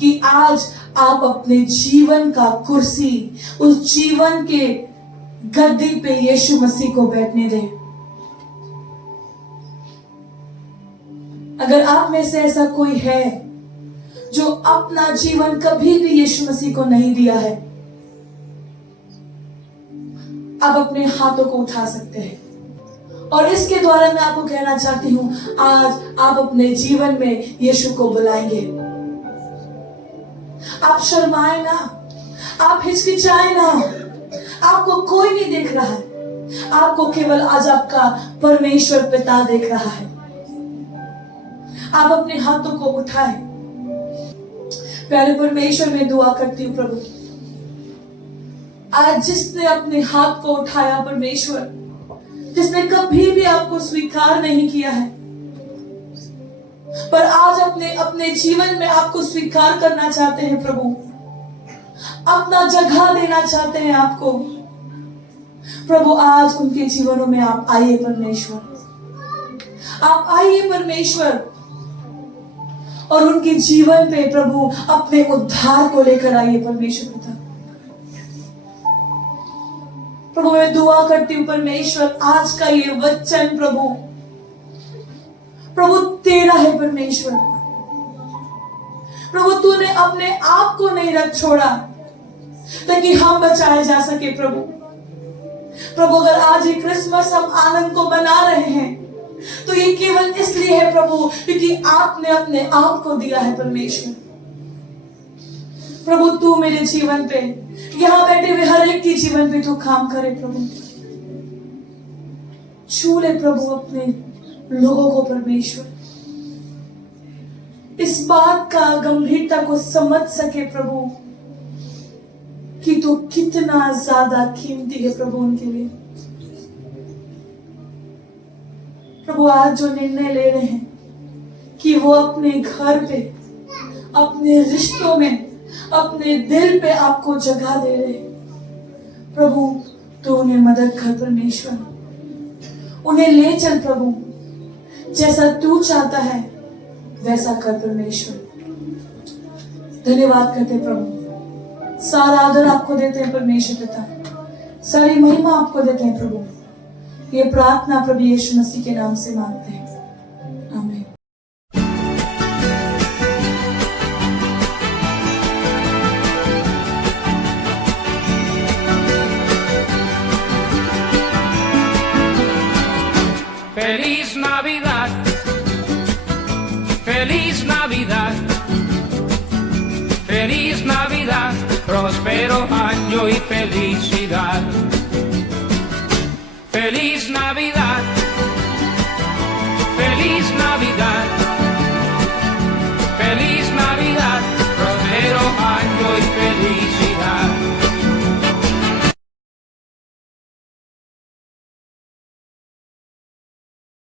कि आज आप अपने जीवन का कुर्सी, उस जीवन के गद्दी पे यीशु मसीह को बैठने दें। अगर आप में से ऐसा कोई है जो अपना जीवन कभी भी यीशु मसीह को नहीं दिया है, आप अपने हाथों को उठा सकते हैं और इसके द्वारा मैं आपको कहना चाहती हूं, आज आप अपने जीवन में यीशु को बुलाएंगे। आप शर्माए ना, आप हिचकिचाए ना, आपको कोई नहीं देख रहा है, आपको केवल आज आपका परमेश्वर पिता देख रहा है। आप अपने हाथों को उठाए। प्यारे परमेश्वर, में दुआ करती हूँ प्रभु, आज जिसने अपने हाथ को उठाया परमेश्वर, जिसने कभी भी आपको स्वीकार नहीं किया है, पर आज अपने जीवन में आपको स्वीकार करना चाहते हैं प्रभु, अपना जगह देना चाहते हैं आपको प्रभु, आज उनके जीवनों में आप आइए परमेश्वर, आप आइए परमेश्वर, और उनके जीवन पे प्रभु अपने उद्धार को लेकर आइए परमेश्वर पिता। प्रभु मैं दुआ करती हूँ परमेश्वर, आज का ये वचन प्रभु तेरा है परमेश्वर। प्रभु तूने अपने आप को नहीं रख छोड़ा ताकि हम बचाए जा सके प्रभु अगर आज ये क्रिसमस हम आनंद को मना रहे हैं तो ये केवल इसलिए है प्रभु क्योंकि आपने अपने आप को दिया है परमेश्वर। प्रभु तू मेरे जीवन पे, यहाँ बैठे हुए हर एक के जीवन पे तू काम करे प्रभु, छू ले प्रभु अपने लोगों को परमेश्वर, इस बात का गंभीरता को समझ सके प्रभु कि तू कितना ज्यादा कीमती है प्रभु उनके लिए। प्रभु आज जो निर्णय ले रहे हैं कि वो अपने घर पे, अपने रिश्तों में, अपने दिल पे आपको जगह दे रहे हैं प्रभु, तो उन्हें मदद कर परमेश्वर, उन्हें ले चल प्रभु, जैसा तू चाहता है वैसा कर परमेश्वर। धन्यवाद करते प्रभु, सारा आदर आपको देते हैं परमेश्वर पिता, सारी महिमा आपको देते हैं प्रभु। ये प्रार्थना प्रभु यीशु मसीह के नाम से मांगते हैं, आमीन। Feliz Navidad, Feliz Navidad, Feliz Navidad, próspero año y felicidad. Feliz Navidad.